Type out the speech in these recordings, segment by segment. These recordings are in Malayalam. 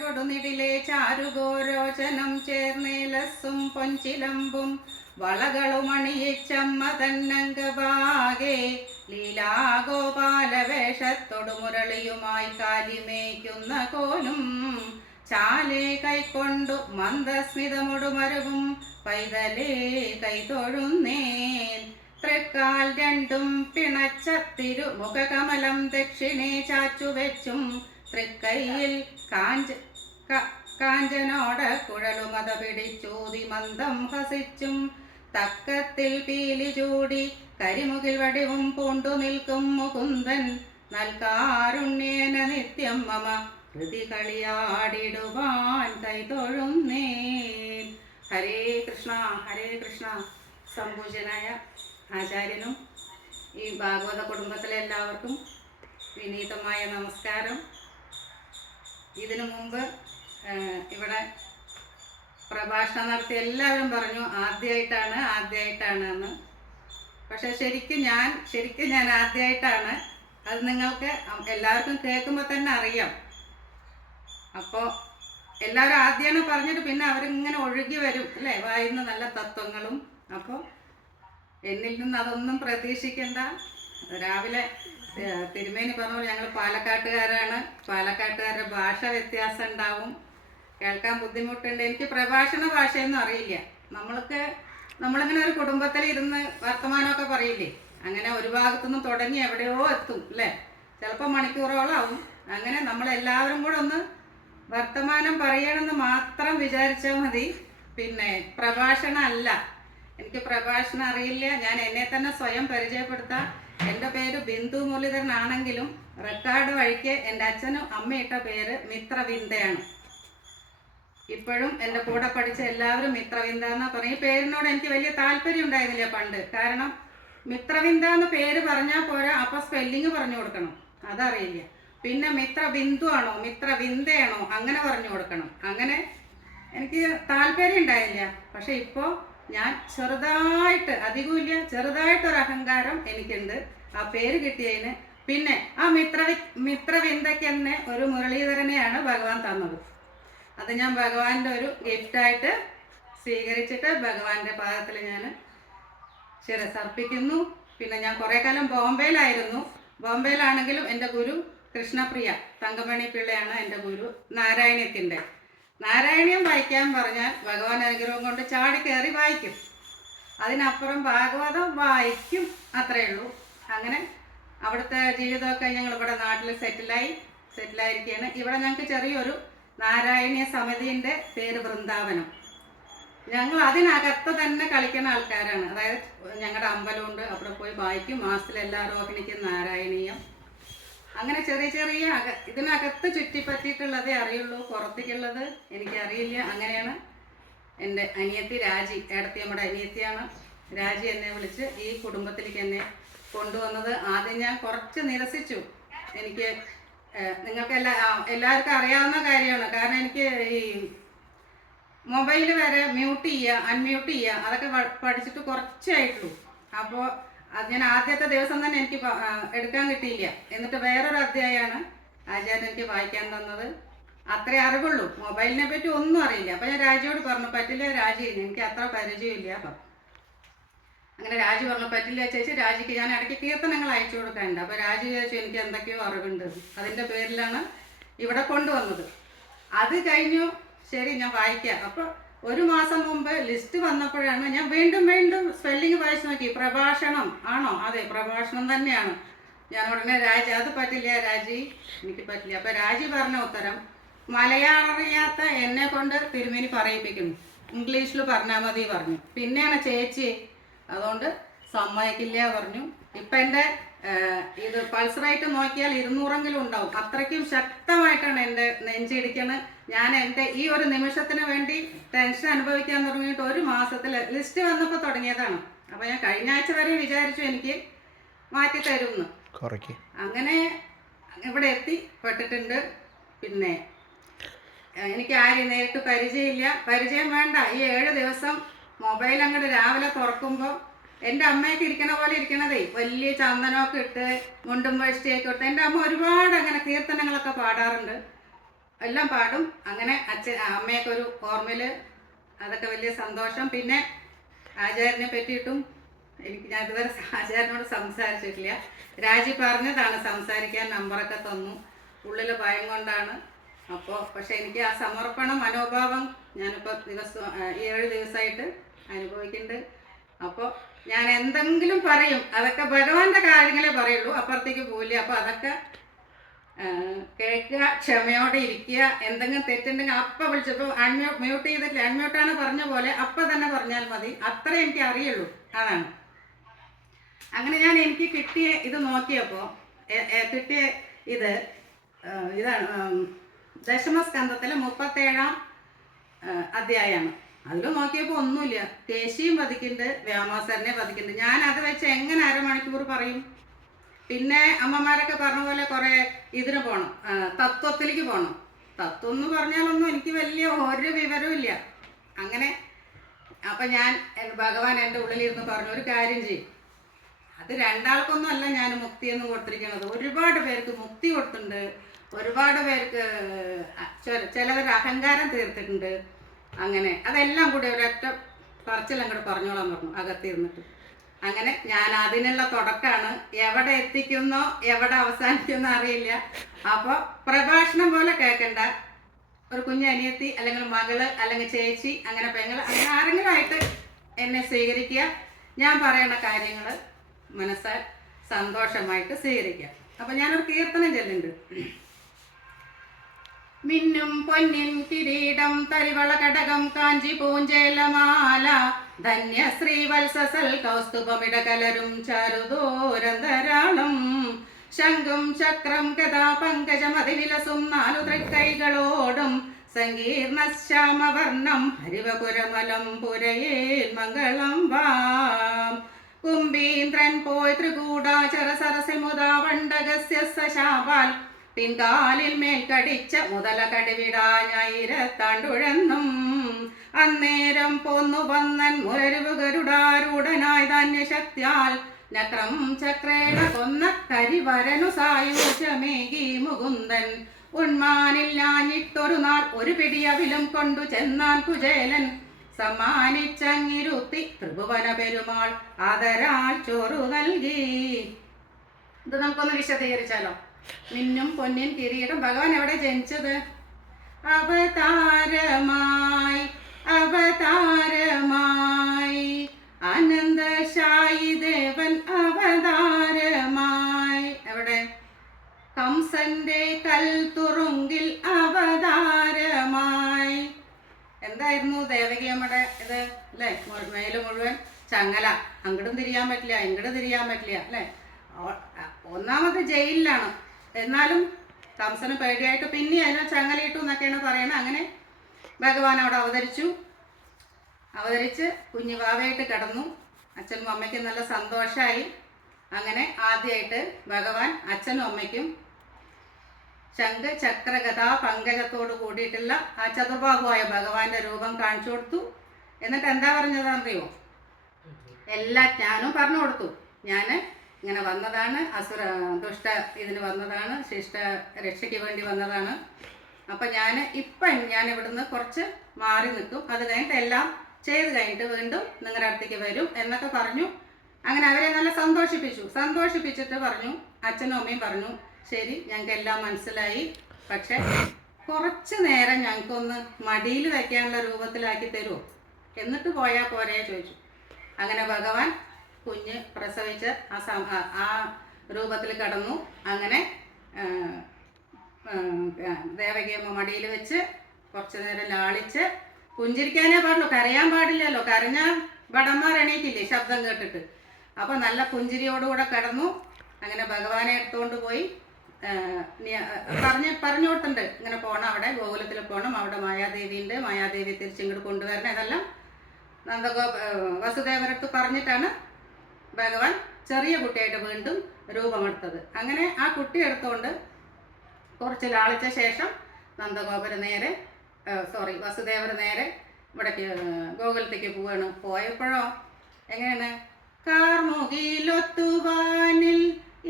കൊടുനിടിലെ ചാരുഗോരോചനം ചേർന്നേലസ്സും പൊൻചിലമ്പും വളകളുമണിയിച്ചമ്മ തന്നങ്കഭാഗേ ലീലാഗോപാലവേഷത്തൊടു മുരളിയുമായി കാലിമേയ്ക്കുന്ന കോലും ചാലേ കൈക്കൊണ്ടു മന്ദസ്മിതമൊടുമരുവും പൈതലേ കൈതൊഴുന്നേൻ തൃക്കാൽ രണ്ടും പിണച്ച തിരുമുഖകമലം ദക്ഷിണേ ചാച്ചുവെച്ചും തൃക്കൈയിൽ കാഞ്ചനോട കുഴലുമത പിടിച്ചൂതി മന്ദം ഹസിച്ചും തക്കത്തിൽ പീലി ചൂടി കരിമുകിൽ വടിവും പൂണ്ടു നിൽക്കും മുകുന്ദൻ നൽകാരുണ്യേന നിത്യം മമ ഹൃതി കളിയാടിടുവാൻ കൈതൊഴുന്നേൻ. ഹരേ കൃഷ്ണ ഹരേ കൃഷ്ണ. സംപൂജ്യനായ ആചാര്യനും ഈ ഭാഗവത കുടുംബത്തിലെ എല്ലാവർക്കും വിനീതമായ നമസ്കാരം. ഇതിനു മുമ്പ് ഇവിടെ പ്രഭാഷണം നടത്തി എല്ലാവരും പറഞ്ഞു ആദ്യമായിട്ടാണ് എന്ന്. പക്ഷെ ശരിക്കും ഞാൻ ആദ്യമായിട്ടാണ്. അത് നിങ്ങൾക്ക് എല്ലാവർക്കും കേൾക്കുമ്പോൾ തന്നെ അറിയാം. അപ്പോൾ എല്ലാവരും ആദ്യമാണ് പറഞ്ഞിട്ട് പിന്നെ അവരിങ്ങനെ ഒഴുകി വരും അല്ലേ, വായിന്ന് നല്ല തത്വങ്ങളും. അപ്പോൾ എന്നിൽ നിന്ന് അതൊന്നും പ്രതീക്ഷിക്കേണ്ട. രാവിലെ തിരുമേനി പറഞ്ഞ ഞങ്ങൾ പാലക്കാട്ടുകാരാണ്, പാലക്കാട്ടുകാരുടെ ഭാഷ വ്യത്യാസം ഉണ്ടാവും, കേൾക്കാൻ ബുദ്ധിമുട്ടുണ്ട്. എനിക്ക് പ്രഭാഷണ ഭാഷയൊന്നും അറിയില്ല. നമ്മളിങ്ങനെ ഒരു കുടുംബത്തിൽ ഇരുന്ന് വർത്തമാനമൊക്കെ പറയില്ലേ, അങ്ങനെ ഒരു ഭാഗത്തുനിന്ന് തുടങ്ങി എവിടെയോ എത്തും അല്ലേ, ചിലപ്പോൾ മണിക്കൂറോളാവും. അങ്ങനെ നമ്മളെല്ലാവരും കൂടെ ഒന്ന് വർത്തമാനം പറയണമെന്ന് മാത്രം വിചാരിച്ചാൽ മതി. പിന്നെ പ്രഭാഷണം അല്ല, എനിക്ക് പ്രഭാഷണം അറിയില്ല. ഞാൻ എന്നെ തന്നെ സ്വയം പരിചയപ്പെടുത്താം. എൻ്റെ പേര് ബിന്ദു മുരളീധരനാണെങ്കിലും റെക്കോർഡ് വഴിക്ക് എൻ്റെ അച്ഛനും അമ്മയിട്ട പേര് മിത്രവിന്ദയാണ്. ഇപ്പോഴും എൻ്റെ കൂടെ പഠിച്ച എല്ലാവരും മിത്രവിന്ദ എന്നാ പറയും. ഈ പേരിനോട് എനിക്ക് വലിയ താല്പര്യം ഉണ്ടായിരുന്നില്ല പണ്ട്. കാരണം മിത്രവിന്ദ എന്ന പേര് പറഞ്ഞാൽ പോരാ, അപ്പോൾ സ്പെല്ലിങ് പറഞ്ഞു കൊടുക്കണം, അതറിയില്ല. പിന്നെ മിത്രബിന്ദു ആണോ മിത്രവിന്ദയാണോ അങ്ങനെ പറഞ്ഞു കൊടുക്കണം. അങ്ങനെ എനിക്ക് താല്പര്യം ഉണ്ടായില്ല. പക്ഷെ ഇപ്പോൾ ഞാൻ ചെറുതായിട്ട്, അധികമില്ല, ചെറുതായിട്ടൊരു അഹങ്കാരം എനിക്കുണ്ട് ആ പേര് കിട്ടിയതിന്. പിന്നെ ആ മിത്രവിന്ദയ്ക്ക് തന്നെ ഒരു മുരളീധരനെയാണ് ഭഗവാൻ തന്നത്. അത് ഞാൻ ഭഗവാന്റെ ഒരു ഗിഫ്റ്റായിട്ട് സ്വീകരിച്ചിട്ട് ഭഗവാന്റെ പാദത്തിൽ ഞാൻ ശിരസർപ്പിക്കുന്നു. പിന്നെ ഞാൻ കുറേ കാലം ബോംബെയിലായിരുന്നു. ബോംബെയിലാണെങ്കിലും എൻ്റെ ഗുരു കൃഷ്ണപ്രിയ തങ്കമണി പിള്ളയാണ് എൻ്റെ ഗുരു. നാരായണീയത്തിൻ്റെ നാരായണീയം വായിക്കാൻ പറഞ്ഞാൽ ഭഗവാൻ അനുഗ്രഹം കൊണ്ട് ചാടിക്കയറി വായിക്കും. അതിനപ്പുറം ഭാഗവതം വായിക്കും, അത്രയേ ഉള്ളൂ. അങ്ങനെ അവിടുത്തെ ജീവിതമൊക്കെ ഞങ്ങൾ ഇവിടെ നാട്ടിൽ സെറ്റിലായിരിക്കുകയാണ്. ഇവിടെ ഞങ്ങൾക്ക് ചെറിയൊരു നാരായണീയ സമിതിൻ്റെ പേര് വൃന്ദാവനം. ഞങ്ങൾ അതിനകത്ത് തന്നെ കളിക്കുന്ന ആൾക്കാരാണ്. അതായത് ഞങ്ങളുടെ അമ്പലമുണ്ട്, അവിടെ പോയി വായിക്കും. മാസത്തിലെല്ലാ രോഹിണിക്കും നാരായണീയം. അങ്ങനെ ചെറിയ ഇതിനകത്ത് ചുറ്റിപ്പറ്റിയിട്ടുള്ളതേ അറിയുള്ളൂ, പുറത്തേക്കുള്ളത് എനിക്കറിയില്ല. അങ്ങനെയാണ് എൻ്റെ അനിയത്തി രാജി, ഏടത്തിയമ്മയുടെ അനിയത്തിയാണ് രാജി, എന്നെ വിളിച്ച് ഈ കുടുംബത്തിലേക്ക് എന്നെ കൊണ്ടുവന്നത്. ആദ്യം ഞാൻ കുറച്ച് നിരസിച്ചു. എനിക്ക് നിങ്ങൾക്ക് എല്ലാവർക്കും അറിയാവുന്ന കാര്യമാണ്. കാരണം എനിക്ക് ഈ മൊബൈൽ വരെ മ്യൂട്ട് ചെയ്യുക, അൺമ്യൂട്ട് ചെയ്യുക, അതൊക്കെ പഠിച്ചിട്ട് കുറച്ചായിട്ടുള്ളൂ. അപ്പോൾ അത് ഞാൻ ആദ്യത്തെ ദിവസം തന്നെ എനിക്ക് എടുക്കാൻ കിട്ടിയില്ല. എന്നിട്ട് വേറൊരു അധ്യായമാണ് ആചാര്യൻ എനിക്ക് വായിക്കാൻ തന്നത്. അത്രേ അറിവുള്ളൂ, മൊബൈലിനെ പറ്റി ഒന്നും അറിയില്ല. അപ്പോൾ ഞാൻ രാജിയോട് പറഞ്ഞു, പറ്റില്ല രാജി, എനിക്ക് അത്ര പരിചയമില്ല. അപ്പം അങ്ങനെ രാജി പറഞ്ഞു, പറ്റില്ല ചേച്ചി. രാജിക്ക് ഞാൻ ഇടയ്ക്ക് കീർത്തനങ്ങൾ അയച്ചു കൊടുക്കാനുണ്ട്. അപ്പോൾ രാജി ചോദിച്ചു എനിക്ക് എന്തൊക്കെയോ അറിവുണ്ട്, അതിൻ്റെ പേരിലാണ് ഇവിടെ കൊണ്ടുവന്നത്. അത് കഴിഞ്ഞു, ശരി ഞാൻ വായിക്കാം. അപ്പോൾ ഒരു മാസം മുമ്പ് ലിസ്റ്റ് വന്നപ്പോഴാണ് ഞാൻ വീണ്ടും സ്പെല്ലിങ് വായിച്ചു നോക്കി. പ്രഭാഷണം ആണോ? അതെ, പ്രഭാഷണം തന്നെയാണ്. ഞാൻ ഉടനെ രാജി, അത് പറ്റില്ല രാജി, എനിക്ക് പറ്റില്ല. അപ്പോൾ രാജി പറഞ്ഞ ഉത്തരം, മലയാളം അറിയാത്ത എന്നെ കൊണ്ട് തിരുമേനി പറയിപ്പിക്കുന്നു, ഇംഗ്ലീഷിൽ പറഞ്ഞാൽ മതി പറഞ്ഞു. പിന്നെയാണ് ചേച്ചി അതുകൊണ്ട് സമ്മതിക്കില്ല പറഞ്ഞു. ഇപ്പം എൻ്റെ ഇത് പൾസറായിട്ട് നോക്കിയാൽ 200എങ്കിലും ഉണ്ടാവും. അത്രയ്ക്കും ശക്തമായിട്ടാണ് എൻ്റെ നെഞ്ചിടിക്കുന്നത്. ഞാൻ എൻ്റെ ഈ ഒരു നിമിഷത്തിന് വേണ്ടി ടെൻഷൻ അനുഭവിക്കാൻ തുടങ്ങിയിട്ട് ഒരു മാസത്തിൽ ലിസ്റ്റ് വന്നപ്പോൾ തുടങ്ങിയതാണ്. അപ്പോൾ ഞാൻ കഴിഞ്ഞ ആഴ്ച വരെ വിചാരിച്ചു എനിക്ക് മാറ്റി തരുമെന്ന്. അങ്ങനെ ഇവിടെ പെട്ടിട്ടുണ്ട്. പിന്നെ എനിക്ക് ആരും നേരിട്ട് പരിചയമില്ല, പരിചയം വേണ്ട. ഈ 7 ദിവസം മൊബൈൽ അങ്ങോട്ട് രാവിലെ തുറക്കുമ്പോൾ എൻ്റെ അമ്മയൊക്കെ ഇരിക്കണ പോലെ ഇരിക്കണതേ, വലിയ ചന്ദനമൊക്കെ ഇട്ട് മുണ്ടും വഴിയൊക്കെ ഇട്ട്. എൻ്റെ അമ്മ ഒരുപാട് അങ്ങനെ കീർത്തനങ്ങളൊക്കെ പാടാറുണ്ട്. എല്ലാം പാടും. അങ്ങനെ അമ്മയൊക്കെ ഒരു ഓർമ്മയിൽ അതൊക്കെ വലിയ സന്തോഷം. പിന്നെ ആചാര്യനെ പറ്റിയിട്ടും ഞാൻ ഇതുവരെ ആചാര്യനോട് സംസാരിച്ചിട്ടില്ല. രാജി പറഞ്ഞതാണ് സംസാരിക്കാൻ, നമ്പറൊക്കെ തന്നു. ഉള്ളിൽ ഭയം കൊണ്ടാണ്. അപ്പോൾ പക്ഷെ എനിക്ക് ആ സമർപ്പണ മനോഭാവം ഞാനിപ്പോൾ ഈ 7 ദിവസമായിട്ട് അനുഭവിക്കുന്നുണ്ട്. അപ്പോൾ ഞാൻ എന്തെങ്കിലും പറയും, അതൊക്കെ ഭഗവാന്റെ കാര്യങ്ങളെ പറയുള്ളൂ, അപ്പുറത്തേക്ക് പോവില്ല. അപ്പോൾ അതൊക്കെ കേൾക്കുക, ക്ഷമയോടെ ഇരിക്കുക. എന്തെങ്കിലും തെറ്റുണ്ടെങ്കിൽ അപ്പം വിളിച്ചപ്പോൾ മ്യൂട്ട് ചെയ്തിട്ടില്ല, അൺമ്യൂട്ടാണ് പറഞ്ഞ പോലെ അപ്പം തന്നെ പറഞ്ഞാൽ മതി. അത്ര എനിക്ക് അറിയുള്ളൂ. അതാണ്. അങ്ങനെ ഞാൻ എനിക്ക് കിട്ടിയ ഇത് നോക്കിയപ്പോൾ കിട്ടിയ ഇതാണ് ദശമസ്കന്ധത്തിലെ 37-ാം അധ്യായമാണ്. അതിൽ നോക്കിയപ്പോൾ ഒന്നുമില്ല. കേശിയും വധിക്കുന്നുണ്ട്, വ്യാമാസരനെ വധിക്കുന്നുണ്ട്. ഞാൻ അത് വെച്ച് എങ്ങനെ അരമണിക്കൂർ പറയും? പിന്നെ അമ്മമാരൊക്കെ പറഞ്ഞ പോലെ കുറേ ഇതിന് പോകണം, തത്വത്തിലേക്ക് പോകണം. തത്വം എന്ന് പറഞ്ഞാലൊന്നും എനിക്ക് വലിയ ഒരു വിവരവും ഇല്ല. അങ്ങനെ അപ്പം ഞാൻ ഭഗവാൻ എൻ്റെ ഉള്ളിലിരുന്ന് പറഞ്ഞു, ഒരു കാര്യം ചെയ്യും. അത് രണ്ടാൾക്കൊന്നും അല്ല ഞാൻ മുക്തിയെന്ന് കൊടുത്തിരിക്കുന്നത്. ഒരുപാട് പേർക്ക് മുക്തി കൊടുത്തിട്ടുണ്ട്. ഒരുപാട് പേർക്ക് ചിലവർ അഹങ്കാരം തീർത്തിട്ടുണ്ട്. അങ്ങനെ അതെല്ലാം കൂടി ഒരൊറ്റ പറച്ചിലങ്ങോട്ട് പറഞ്ഞോളാൻ പറഞ്ഞു അകത്തിരുന്നിട്ട്. അങ്ങനെ ഞാൻ അതിനുള്ള തുടക്കമാണ്. എവിടെ എത്തിക്കുന്നോ എവിടെ അവസാനിക്കുന്നോ അറിയില്ല. അപ്പോൾ പ്രഭാഷണം പോലെ കേൾക്കണ്ട. ഒരു കുഞ്ഞനിയത്തി അല്ലെങ്കിൽ മകള് അല്ലെങ്കിൽ ചേച്ചി അങ്ങനെ പെങ്ങൾ അങ്ങനെ ആരെങ്കിലും ആയിട്ട് എന്നെ സ്വീകരിക്കുക. ഞാൻ പറയുന്ന കാര്യങ്ങൾ മനസ്സാൽ സന്തോഷമായിട്ട് സ്വീകരിക്കുക. അപ്പം ഞാനൊരു കീർത്തനം ചൊല്ലുന്നുണ്ട്. മിന്നും പൊന്നിൻ കിരീടം തരിവള കടകം കാഞ്ചി പൂഞ്ചേലമാല ധന്യ ശ്രീവത്സസൽ കൗസ്തുഭമിടകലരും ചാരുദൂരന്തരാളം ശംഖും ചക്രം കഥാ പങ്കജമതിവിലസും 4 തൃക്കൈകളോടും സങ്കീർണ ശ്യാമവർണം ഹരിവപുരമലം പുരയേൽ മംഗളം വാം കുംഭീന്ദ്രൻ പോയി ത്രികൂടാചര സരസിമുദാ വണ്ടകസ്യ സശാപാൽ പിൻകാലിൽ മേൽ കടിച്ച മുതല കടിവിടാഞ്ഞായിരത്താണ്ടുഴന്നും അന്നേരം പോന്നു വന്നൻ മുരരുവുകരുടാരൂഢനായി ധാന്യശക്തിയാൽ നക്രം ചക്രേണ കൊന്ന കരിവരനു സായൂജ്യമേകി മുകുന്ദൻ ഉന്മാനില്ലാഞ്ഞിട്ടൊരു നാൾ ഒരു പിടിയവിലും കൊണ്ടു ചെന്നാൻ കുചേലൻ സമ്മാനിച്ചങ്ങിരുത്തി ത്രിഭുവന പെരുമാൾ ആദരാൽ ചോറു നൽകി. ഇത് നമുക്കൊന്ന് വിശദീകരിച്ചാലോ? മിന്നും പൊന്നിൻ കിരീടം. ഭഗവാൻ എവിടെ ജനിച്ചത്? അവതാരമായി ആനന്ദശായി ദേവൻ അവതാരമായി. എവിടെ? കംസന്റെ കൽത്തുറുങ്കിൽ അവതാരമായി. എന്തായിരുന്നു ദേവകിയമ്മയുടെ ഇത് അല്ലേ? മേല് മുഴുവൻ ചങ്ങല, അങ്ങോട്ടും തിരിയാൻ പറ്റില്ല ഇങ്ങോട്ടും തിരിയാൻ പറ്റില്ല അല്ലേ? ഒന്നാമത് ജയിലിലാണ്, എന്നാലും കംസന് പേടിയായിട്ട് പിന്നെ അതിനെ ചങ്ങലയിട്ടു എന്നൊക്കെയാണ് പറയണത്. അങ്ങനെ ഭഗവാൻ അവിടെ അവതരിച്ച് കുഞ്ഞു വാവയായിട്ട് കിടന്നു. അച്ഛനും അമ്മയ്ക്കും നല്ല സന്തോഷമായി. അങ്ങനെ ആദ്യമായിട്ട് ഭഗവാൻ അച്ഛനും അമ്മയ്ക്കും ശംഖ് ചക്രഗത പങ്കജത്തോട് കൂടിയിട്ടുള്ള ആ ചതുർബാഹുവായ ഭഗവാന്റെ രൂപം കാണിച്ചു കൊടുത്തു. എന്നിട്ട് എന്താ പറഞ്ഞതാണെന്നറിയോ? എല്ലാ ജ്ഞാനവും പറഞ്ഞു കൊടുത്തു. ഞാൻ ഇങ്ങനെ വന്നതാണ്, ദുഷ്ട ഇതിന് വന്നതാണ്, ശിഷ്ട രക്ഷയ്ക്ക് വേണ്ടി വന്നതാണ്. അപ്പം ഞാൻ ഇവിടുന്ന് കുറച്ച് മാറി നിൽക്കും, അത് കഴിഞ്ഞിട്ട് എല്ലാം ചെയ്ത് കഴിഞ്ഞിട്ട് വീണ്ടും നിങ്ങളുടെ അടുത്തേക്ക് വരും എന്നൊക്കെ പറഞ്ഞു. അങ്ങനെ അവരെ നല്ല സന്തോഷിപ്പിച്ചിട്ട് പറഞ്ഞു, അച്ഛനും അമ്മയും പറഞ്ഞു, ശരി ഞങ്ങൾക്ക് എല്ലാം മനസ്സിലായി, പക്ഷെ കുറച്ച് നേരം ഞങ്ങൾക്കൊന്ന് മടിയിൽ വയ്ക്കാനുള്ള രൂപത്തിലാക്കി തരുമോ, എന്നിട്ട് പോയാൽ പോരെ ചോദിച്ചു. അങ്ങനെ ഭഗവാൻ കുഞ്ഞ് പ്രസവിച്ച് ആ രൂപത്തിൽ കിടന്നു. അങ്ങനെ ദേവകിയമ്മ മടിയിൽ വെച്ച് കുറച്ച് നേരം ലാളിച്ച്, പുഞ്ചിരിക്കാനേ പാടുള്ളൂ, കരയാൻ പാടില്ലല്ലോ, കരഞ്ഞാൽ ഭടന്മാർ എണീറ്റില്ലേ ശബ്ദം കേട്ടിട്ട്. അപ്പോൾ നല്ല പുഞ്ചിരിയോടുകൂടെ കിടന്നു. അങ്ങനെ ഭഗവാനെ എടുത്തുകൊണ്ട് പോയി പറഞ്ഞു കൊടുത്തിട്ടുണ്ട്, ഇങ്ങനെ പോകണം, അവിടെ ഗോകുലത്തിൽ പോകണം, അവിടെ മായാദേവിയുണ്ട്, മായാദേവി തിരിച്ചിങ്ങോട്ട് കൊണ്ടുവരണം. ഇതെല്ലാം വസുദേവരടുത്ത് പറഞ്ഞിട്ടാണ് ഭഗവാൻ ചെറിയ കുട്ടിയായിട്ട് വീണ്ടും രൂപമെടുത്തത്. അങ്ങനെ ആ കുട്ടി എടുത്തുകൊണ്ട് കുറച്ച് ലാളിച്ച ശേഷം വസുദേവർ നേരെ ഇവിടേക്ക് ഗോകുലത്തേക്ക് പോവാണ്. പോയപ്പോഴോ എങ്ങനെയാണ്? കാർമുകിലൊത്തുവാനിൽ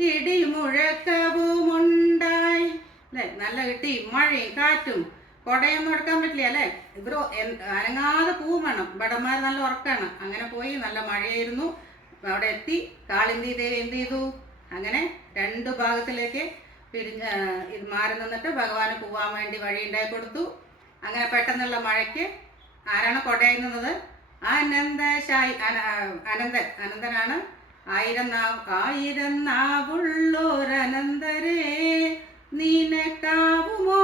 ഇടിമുഴക്കവുമുണ്ടായി അല്ലേ? നല്ല ഇടിയും മഴയും കാറ്റും കുടയൊന്നും എടുക്കാൻ പറ്റില്ല അല്ലേ? ഇവർ അനങ്ങാതെ പൂവും വേണം. ഭടന്മാർ നല്ല ഉറക്കാണ്. അങ്ങനെ പോയി, നല്ല മഴയായിരുന്നു. അവിടെ എത്തി. കാളിന്തി ദേവി എന്ത് ചെയ്തു? അങ്ങനെ രണ്ട് ഭാഗത്തിലേക്ക് ഇത് മാറി നിന്നിട്ട് ഭഗവാന് പോവാൻ വേണ്ടി വഴി ഉണ്ടാക്കി കൊടുത്തു. അങ്ങനെ പെട്ടെന്നുള്ള മഴയ്ക്ക് ആരാണ് കൊടയിൽ നിന്നത്? അനന്തനാണ്. ആയിരം നാവുള്ളോരനന്തരേ നിനക്കാവുമോ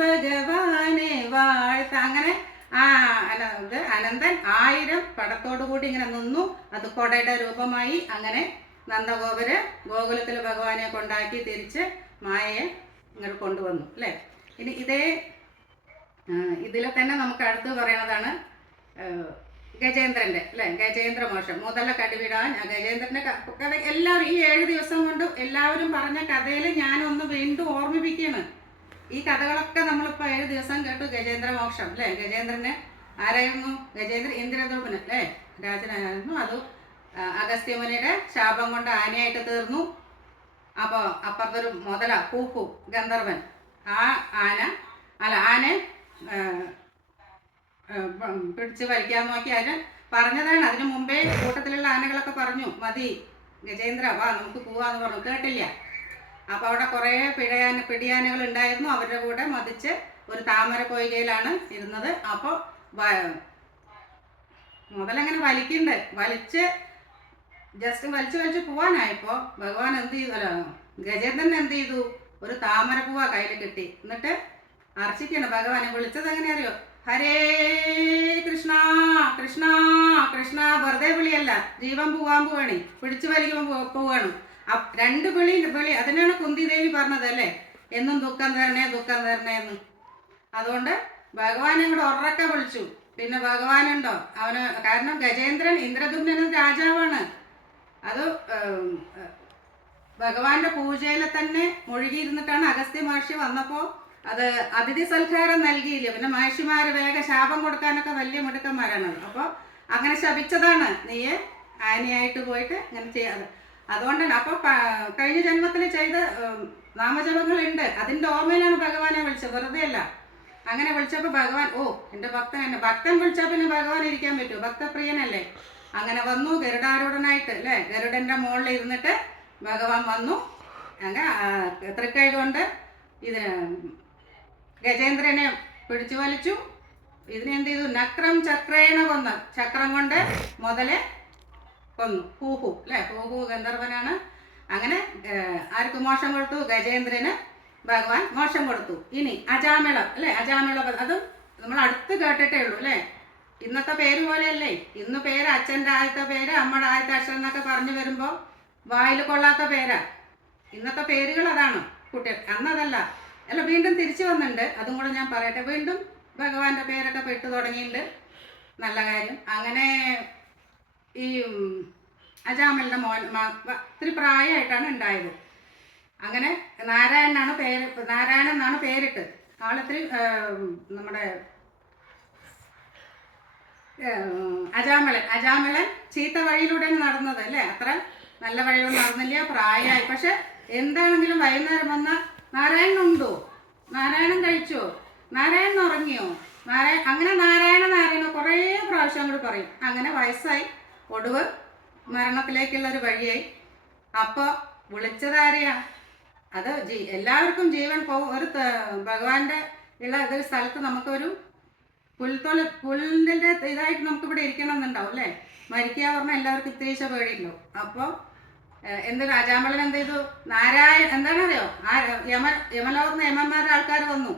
ഭഗവാനെ വാഴ്ത്ത. അങ്ങനെ അനന്തൻ 1000 പടത്തോടു കൂടി ഇങ്ങനെ നിന്നു. അത് കൊടയുടെ രൂപമായി. അങ്ങനെ നന്ദഗോപര് ഗോകുലത്തിൽ ഭഗവാനെ കൊണ്ടാക്കി തിരിച്ച് മായയെ ഇങ്ങോട്ട് കൊണ്ടുവന്നു അല്ലേ? ഇനി ഇതിൽ തന്നെ നമുക്ക് അടുത്ത് പറയുന്നതാണ് ഗജേന്ദ്രൻ്റെ അല്ലേ? ഗജേന്ദ്രമോക്ഷം. മുതല കടിവിടാൻ ഗജേന്ദ്രൻ്റെ കഥ എല്ലാവരും ഈ 7 ദിവസം കൊണ്ട് എല്ലാവരും പറഞ്ഞ കഥയിൽ ഞാനൊന്ന് വീണ്ടും ഓർമ്മിപ്പിക്കുകയാണ്. ഈ കഥകളൊക്കെ നമ്മളിപ്പോൾ 7 ദിവസം കേട്ടു. ഗജേന്ദ്രമോക്ഷം അല്ലേ? ഗജേന്ദ്രന് ആരായിരുന്നു? ഇന്ദ്രദൂപന് അല്ലേ? രാജനായിരുന്നു. അത് അഗസ്ത്യമുനിയുടെ ശാപം കൊണ്ട് ആനയായിട്ട് തീർന്നു. അപ്പോൾ അപ്പുറത്തൊരു മുതല പൂപ്പു ഗന്ധർവൻ. ആ ആനെ പിടിച്ച് വലിക്കാൻ നോക്കി. അതിന് പറഞ്ഞതാണ്. അതിന് മുമ്പേ കൂട്ടത്തിലുള്ള ആനകളൊക്കെ പറഞ്ഞു, മതി ഗജേന്ദ്ര വാ നമുക്ക് പോവാന്ന് പറഞ്ഞു. കേട്ടില്ല. അപ്പോൾ അവിടെ കുറേ പിടിയാനകൾ ഉണ്ടായിരുന്നു. അവരുടെ കൂടെ മതിച്ച് ഒരു താമര പൊയ്കയിലാണ് ഇരുന്നത്. അപ്പോൾ മുതലങ്ങനെ വലിച്ച് വലിച്ച് പോവാനായപ്പോൾ ഭഗവാൻ എന്ത് ചെയ്തു? ഗജേന്ദ്രൻ എന്ത് ചെയ്തു? ഒരു താമരപ്പൂവ കയ്യിൽ കിട്ടി. എന്നിട്ട് അർച്ചിക്കാണ് ഭഗവാനെ. വിളിച്ചത് എങ്ങനെ അറിയോ? ഹരേ കൃഷ്ണ കൃഷ്ണ കൃഷ്ണ. വെറുതെ വിളിയല്ല, ജീവൻ പോവാൻ പോവാണ്. പിടിച്ചു വലിക്കുമ്പോൾ പോവാണ്. 2 വിളി. അതിനാണ് കുന്തി ദേവി പറഞ്ഞത് അല്ലേ? എന്നും ദുഃഖം തരണേ എന്ന്. അതുകൊണ്ട് ഭഗവാനെ കൂടെ ഉറക്കെ വിളിച്ചു. പിന്നെ ഭഗവാനുണ്ടോ? അവന് കാരണം ഗജേന്ദ്രൻ ഇന്ദ്രദുമ്നൻ രാജാവാണ്. അത് ഭഗവാന്റെ പൂജയിൽ തന്നെ മുഴുകിയിരുന്നിട്ടാണ് അഗസ്ത്യ മഹർഷി വന്നപ്പോൾ അത് അതിഥി സൽക്കാരം നൽകിയില്ല. പിന്നെ മഹർഷിമാർ വേഗം ശാപം കൊടുക്കാനൊക്കെ വലിയ മിടുക്കന്മാരാണ്. അപ്പോൾ അങ്ങനെ ശപിച്ചതാണ്, നീ ആനയായിട്ട് പോയിട്ട് ഇങ്ങനെ ചെയ്യാതെ. അതുകൊണ്ടാണ്. അപ്പോൾ കഴിഞ്ഞ ജന്മത്തിൽ ചെയ്ത നാമജപങ്ങളുണ്ട്. അതിൻ്റെ ഓർമ്മയിലാണ് ഭഗവാനെ വിളിച്ചത്, വെറുതെ അല്ല. അങ്ങനെ വിളിച്ചപ്പോൾ ഭഗവാൻ, എൻ്റെ ഭക്തൻ വിളിച്ചാൽ പിന്നെ ഭഗവാൻ ഇരിക്കാൻ പറ്റുമോ? ഭക്തപ്രിയനല്ലേ. അങ്ങനെ വന്നു ഗരുഡാരൂഢനായിട്ട് അല്ലേ? ഗരുഡൻ്റെ മുകളിൽ ഇരുന്നിട്ട് ഭഗവാൻ വന്നു. അങ്ങനെ തൃക്കൈ കൊണ്ട് ഗജേന്ദ്രനെ പിടിച്ചു വലിച്ചു. ഇതിനെന്ത് ചെയ്തു? നക്രം ചക്രേണ കൊന്നു. ചക്രം കൊണ്ട് മുതലെ കൊന്നു. ഹൂഹു അല്ലേ? ഹൂഹു ഗന്ധർവനാണ്. അങ്ങനെ ആർക്ക് മോക്ഷം കൊടുത്തു? ഗജേന്ദ്രന് ഭഗവാൻ മോക്ഷം കൊടുത്തു. ഇനി അജാമിളം അല്ലേ? അജാമിളം അതും നമ്മൾ അടുത്ത് കേട്ടിട്ടേ ഉള്ളൂ അല്ലേ? ഇന്നത്തെ പേര് പോലെയല്ലേ. ഇന്ന് പേര് അച്ഛൻ്റെ ആദ്യത്തെ പേര്, അമ്മയുടെ ആദ്യത്തെ അക്ഷരം എന്നൊക്കെ പറഞ്ഞു വരുമ്പോൾ വായിൽ കൊള്ളാത്ത പേരാ. ഇന്നത്തെ പേരുകൾ അതാണ് കുട്ടികൾ. അന്നതല്ല. അല്ല, വീണ്ടും തിരിച്ചു വന്നിട്ടുണ്ട്. അതും കൂടെ ഞാൻ പറയട്ടെ. വീണ്ടും ഭഗവാന്റെ പേരൊക്കെ പെട്ടു തുടങ്ങിയിട്ടുണ്ട്. നല്ല കാര്യം. അങ്ങനെ ഈ അജാമലിൻ്റെ ഇത്തിരി പ്രായമായിട്ടാണ് ഉണ്ടായത്. അങ്ങനെ നാരായണൻ എന്നാണ് പേരിട്ട്. ആളിത്തിരി നമ്മുടെ അജാമലൻ ചീത്ത വഴിയിലൂടെയാണ് നടന്നത് അല്ലേ? അത്ര നല്ല വഴിയിലൂടെ നടന്നില്ല, പ്രായമായി. പക്ഷെ എന്താണെങ്കിലും വൈകുന്നേരം വന്നാൽ നാരായണനുണ്ടോ? നാരായണൻ കഴിച്ചോ? നാരായണൻ ഉറങ്ങിയോ? അങ്ങനെ നാരായണ കുറേ പ്രാവശ്യം കൂടി പറയും. അങ്ങനെ വയസ്സായി. ഒടുവ് മരണത്തിലേക്കുള്ളൊരു വഴിയായി. അപ്പോൾ വിളിച്ചതാരെയാ? അത് എല്ലാവർക്കും ജീവൻ പോകും. ഒരു ഭഗവാന്റെ ഉള്ള ഇതൊരു സ്ഥലത്ത് നമുക്കൊരു പുല്ലിൻ്റെ ഇതായിട്ട് നമുക്കിവിടെ ഇരിക്കണം എന്നുണ്ടാവും അല്ലേ? മരിക്കുക പറഞ്ഞാൽ എല്ലാവർക്കും ഇത്തിരീശ പേടിയുണ്ടാവും. അപ്പോൾ അജാമളൻ എന്ത് ചെയ്തു? എന്താണറിയോ? യമലോകത്ത് യമന്മാരുടെ ആൾക്കാർ വന്നു.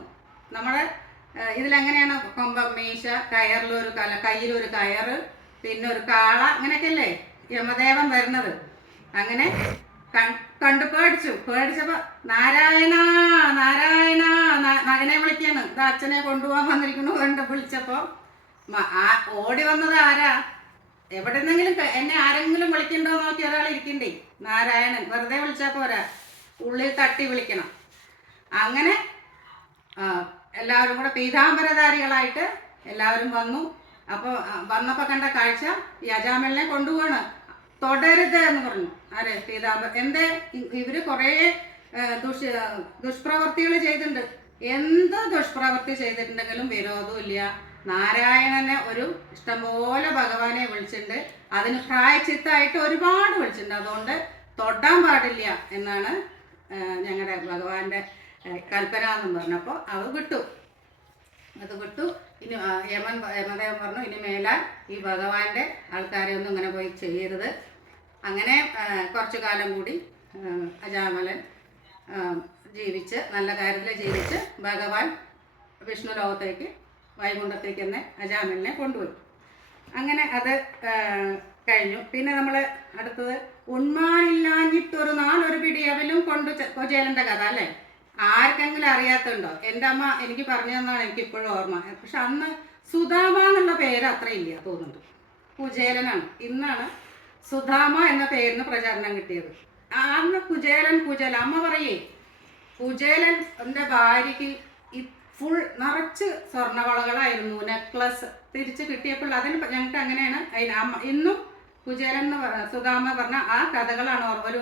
നമ്മുടെ ഇതിലെങ്ങനെയാണ്? കൊമ്പം, മീശ, കയ്യിലൊരു കയറ്, പിന്നെ ഒരു കാള, അങ്ങനെയൊക്കെ അല്ലേ യമദേവൻ വരുന്നത്. അങ്ങനെ പേടിച്ചപ്പോൾ നാരായണ മകനെ വിളിക്കാണ്. ഇത് അച്ഛനെ കൊണ്ടുപോകാൻ വന്നിരിക്കുന്നു കണ്ട് വിളിച്ചപ്പോൾ ഓടി വന്നത് ആരാ? എവിടെ നിന്നെങ്കിലും എന്നെ ആരെങ്കിലും വിളിക്കണ്ടോ നോക്കി ഒരാൾ ഇരിക്കണ്ടേ? നാരായണൻ. വെറുതെ വിളിച്ചാൽ പോരാ, ഉള്ളിൽ തട്ടി വിളിക്കണം. അങ്ങനെ എല്ലാവരും കൂടെ പീതാംബരധാരികളായിട്ട് എല്ലാവരും വന്നു. അപ്പോൾ വന്നപ്പോൾ കണ്ട കാഴ്ച ഈ അജാമലിനെ കൊണ്ടുപോവാണ്. തൊടരുത് എന്ന് പറഞ്ഞു. ആരെ? പീതാംബര. എന്തേ? ഇവർ കുറേ ദുഷ്പ്രവർത്തികൾ ചെയ്തിട്ടുണ്ട്. എന്ത് ദുഷ്പ്രവൃത്തി ചെയ്തിട്ടുണ്ടെങ്കിലും വിരോധമില്ല. നാരായണനെ ഒരു ഇഷ്ടംപോലെ ഭഗവാനെ വിളിച്ചിട്ടുണ്ട്. അതിന് പ്രായച്ചിത്തമായിട്ട് ഒരുപാട് വിളിച്ചിട്ടുണ്ട്. അതുകൊണ്ട് തൊടാൻ പാടില്ല എന്നാണ് ഞങ്ങളുടെ ഭഗവാന്റെ കൽപ്പന എന്ന് പറഞ്ഞപ്പോൾ അത് വിട്ടു. ഇനി യമദേവൻ പറഞ്ഞു, ഇനി മേലാൽ ഈ ഭഗവാന്റെ ആൾക്കാരെ ഒന്നും ഇങ്ങനെ പോയി ചെയ്യരുത്. അങ്ങനെ കുറച്ചു കാലം കൂടി അജാമലൻ ജീവിച്ച് നല്ല കാര്യത്തിൽ ജീവിച്ച് ഭഗവാൻ വിഷ്ണു ലോകത്തേക്ക് വൈകുണ്ഠത്തേക്ക് തന്നെ അജാമലിനെ കൊണ്ടുപോയി. അങ്ങനെ അത് കഴിഞ്ഞു. പിന്നെ നമ്മൾ അടുത്തത് ഉണ്മാനില്ലാഞ്ഞിട്ടൊരു നാളൊരു പിടി അവലും കൊണ്ട് കുചേലൻ്റെ കഥ അല്ലേ? ആർക്കെങ്കിലും അറിയാത്തുണ്ടോ? എൻ്റെ അമ്മ എനിക്ക് പറഞ്ഞു തന്നാണ് എനിക്കിപ്പോഴും ഓർമ്മ. പക്ഷെ അന്ന് സുധാമ എന്നുള്ള പേര് അത്ര ഇല്ല തോന്നുന്നുണ്ട്. കുചേലനാണ്. ഇന്നാണ് സുധാമ എന്ന പേരിന് പ്രചാരണം കിട്ടിയത്. അന്ന് കുചേലൻ അമ്മ പറയേ, കുചേലൻ എൻ്റെ ഭാര്യയ്ക്ക് ഫുൾ നിറച്ച് സ്വർണ്ണവളകളായിരുന്നു, നെക്ലസ് തിരിച്ച് കിട്ടിയപ്പോൾ അതിന് ഞങ്ങൾക്ക് അങ്ങനെയാണ് അമ്മ ഇന്നും കുചേലൻ എന്ന് സുധാമ പറഞ്ഞ ആ കഥകളാണ് ഒരു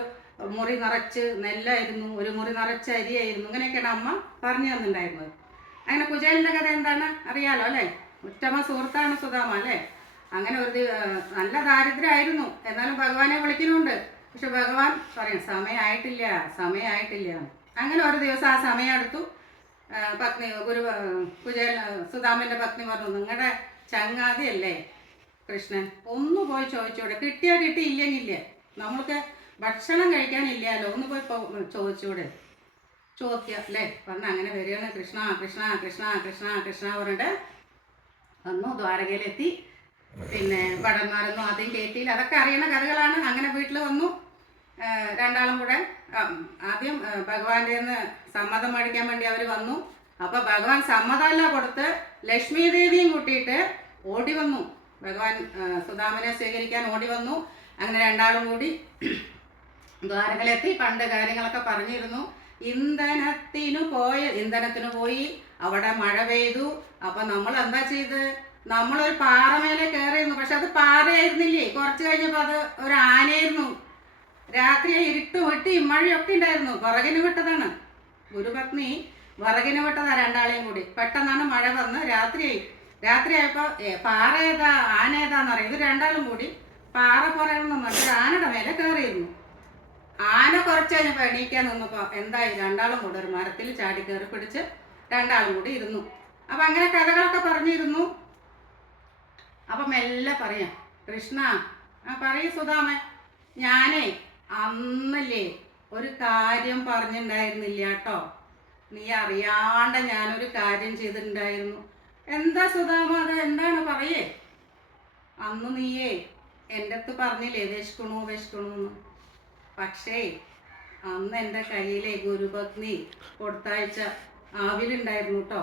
മുറി നിറച്ച് നെല്ലായിരുന്നു, ഒരു മുറി നിറച്ച് അരിയായിരുന്നു, ഇങ്ങനെയൊക്കെയാണ് അമ്മ പറഞ്ഞു തന്നിട്ടുണ്ടായിരുന്നത്. അങ്ങനെ കുചേലൻ്റെ കഥ എന്താണ് അറിയാലോ അല്ലേ? ഉത്തമ സുഹൃത്താണ് സുധാമ അല്ലേ? അങ്ങനെ ഒരു നല്ല ദാരിദ്ര്യമായിരുന്നു, എന്നാലും ഭഗവാനെ വിളിക്കുന്നുണ്ട്. പക്ഷെ ഭഗവാൻ പറയും സമയമായിട്ടില്ല. അങ്ങനെ ഒരു ദിവസം ആ സമയം എടുത്തു. പത്നി സുധാമൻ്റെ പത്നി പറഞ്ഞു, നിങ്ങളുടെ ചങ്ങാതി അല്ലേ കൃഷ്ണൻ, ഒന്ന് പോയി ചോദിച്ചൂടെ? കിട്ടിയാൽ കിട്ടി, ഇല്ലെങ്കില്ല. നമ്മൾക്ക് ഭക്ഷണം കഴിക്കാനില്ലല്ലോ, ഒന്ന് പോയി ചോദിച്ചൂടെ? ചോദിക്കുക അല്ലേ? പറഞ്ഞ അങ്ങനെ വരികയാണ്. കൃഷ്ണ കൃഷ്ണ കൃഷ്ണ കൃഷ്ണ കൃഷ്ണ പറഞ്ഞിട്ട് വന്നു. ദ്വാരകയിലെത്തി. പിന്നെ ഭടന്മാരൊന്നും ആദ്യം കയറ്റിയില്ല, അതൊക്കെ അറിയുന്ന കഥകളാണ്. അങ്ങനെ വീട്ടിൽ വന്നു. രണ്ടാളും കൂടെ ആദ്യം ഭഗവാന്റെ നിന്ന് സമ്മതം മേടിക്കാൻ വേണ്ടി അവർ വന്നു. അപ്പോൾ ഭഗവാൻ സമ്മതമല്ല കൊടുത്ത് ലക്ഷ്മി ദേവിയും കൂട്ടിയിട്ട് ഓടി വന്നു. ഭഗവാൻ സുധാമനെ സ്വീകരിക്കാൻ ഓടി വന്നു. അങ്ങനെ രണ്ടാളും കൂടി ദ്വാരകയിലെത്തി. പണ്ട് കാര്യങ്ങളൊക്കെ പറഞ്ഞിരുന്നു. ഇന്ധനത്തിന് പോയി. അവിടെ മഴ പെയ്തു. അപ്പം നമ്മൾ എന്താ ചെയ്ത്? നമ്മളൊരു പാറമേലെ കയറിയിരുന്നു. പക്ഷെ അത് പാറയായിരുന്നില്ലേ, കുറച്ച് കഴിഞ്ഞപ്പോൾ അത് ഒരു ആനയായിരുന്നു. രാത്രി ഇരുട്ടും വെട്ടിയും മഴയൊക്കെ ഉണ്ടായിരുന്നു. വിറകിന് വിട്ടതാണ്. ഗുരുപത്നി വിറകിന് വിട്ടതാ രണ്ടാളെയും കൂടി. പെട്ടെന്നാണ് മഴ വന്ന് രാത്രിയായപ്പോൾ പാറ ഏതാ ആന ഏതാന്ന് അറിയാം. ഇത് രണ്ടാളും കൂടി പാറ പുറയെന്ന് പറഞ്ഞിട്ട് ആനയുടെ മേലെ കയറിയിരുന്നു. ആന കുറച്ച് കഴിഞ്ഞപ്പോൾ എണീക്കാൻ നിന്നപ്പോൾ എന്തായി? രണ്ടാളും കൂടി ഒരു മരത്തിൽ ചാടി കയറി പിടിച്ച് രണ്ടാളും കൂടി ഇരുന്നു. അപ്പം അങ്ങനെ കഥകളൊക്കെ പറഞ്ഞിരുന്നു. അപ്പം മെല്ലെ പറയാം, കൃഷ്ണ പറയൂ സുധാമ, ഞാനേ അന്നല്ലേ ഒരു കാര്യം പറഞ്ഞിട്ടുണ്ടായിരുന്നില്ല കേട്ടോ. നീ അറിയാണ്ട് ഞാനൊരു കാര്യം ചെയ്തിട്ടുണ്ടായിരുന്നു. എന്താ സുധാമ അത്? എന്താണ് പറയേ? അന്ന് നീയേ എൻ്റെ അടുത്ത് പറഞ്ഞില്ലേ വിശക്കണു. പക്ഷേ അന്ന് എൻ്റെ കയ്യിലെ ഗുരുപത്നി കൊടുത്തയച്ച ആവിലുണ്ടായിരുന്നു കേട്ടോ.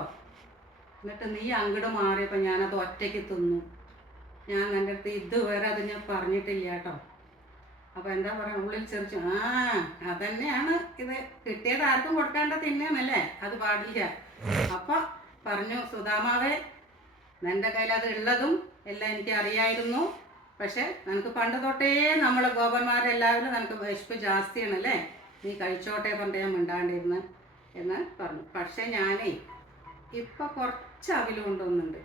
എന്നിട്ട് നീ അങ്ങോട്ട് മാറിയപ്പോൾ ഞാനത് ഒറ്റയ്ക്ക് തിന്നു. ഞാൻ എൻ്റെ അടുത്ത് ഇതുവരെ അത് ഞാൻ പറഞ്ഞിട്ടില്ല കേട്ടോ. അപ്പോൾ എന്താ പറയുക, ഉള്ളിൽ ചെറിച്ചു. അതന്നെയാണ് ഇത്. കിട്ടിയത് ആർക്കും കൊടുക്കാണ്ട തിന്നാനല്ലേ, അത് പാടില്ല. അപ്പോൾ പറഞ്ഞു, സുധാമാവേ, എൻ്റെ കയ്യിൽ അത് ഉള്ളതും എല്ലാം എനിക്ക് അറിയായിരുന്നു. പക്ഷെ നിനക്ക് പണ്ട് തൊട്ടേ നമ്മൾ ഗോപന്മാരെല്ലാവരും നിനക്ക് വിശപ്പ് ജാസ്തിയാണല്ലേ, നീ കഴിച്ചോട്ടെ പറഞ്ഞിട്ട് ഞാൻ മിണ്ടാണ്ടിരുന്ന് എന്ന് പറഞ്ഞു. പക്ഷെ ഞാനേ ഇപ്പം കുറച്ച് അവിൽ കൊണ്ടുവന്നുണ്ട്.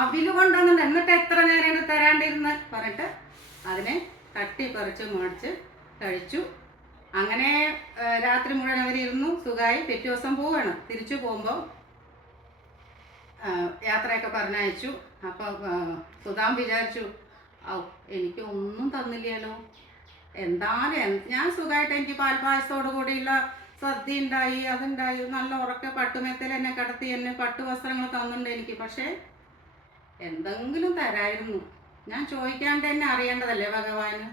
അവിൽ കൊണ്ടുവന്നുണ്ട്. എന്നിട്ട് എത്ര നേരം തരാണ്ടിരുന്ന് പറഞ്ഞിട്ട് അതിനെ തട്ടിപ്പറിച്ച് മേടിച്ച് കഴിച്ചു. അങ്ങനെ രാത്രി മുഴുവൻ അവരിരുന്നു. സുഖമായി. പിറ്റേ ദിവസം പോവുകയാണ്. തിരിച്ചു പോകുമ്പോൾ യാത്രയൊക്കെ പറഞ്ഞയച്ചു. അപ്പോൾ സുധാം വിചാരിച്ചു, എനിക്ക് ഒന്നും തന്നില്ലല്ലോ. എന്തായാലും ഞാൻ സുഖമായിട്ട് എനിക്ക് പാൽപ്പായസത്തോടു കൂടിയുള്ള സദ്യ ഉണ്ടായി, അതുണ്ടായി, നല്ല ഉറക്കെ പട്ടുമെത്തൽ എന്നെ കിടത്തി, എന്നെ പട്ടുവസ്ത്രങ്ങൾ തന്നിട്ടുണ്ട് എനിക്ക്. പക്ഷേ എന്തെങ്കിലും തരായിരുന്നു. ഞാൻ ചോദിക്കാണ്ട് തന്നെ അറിയേണ്ടതല്ലേ ഭഗവാന്.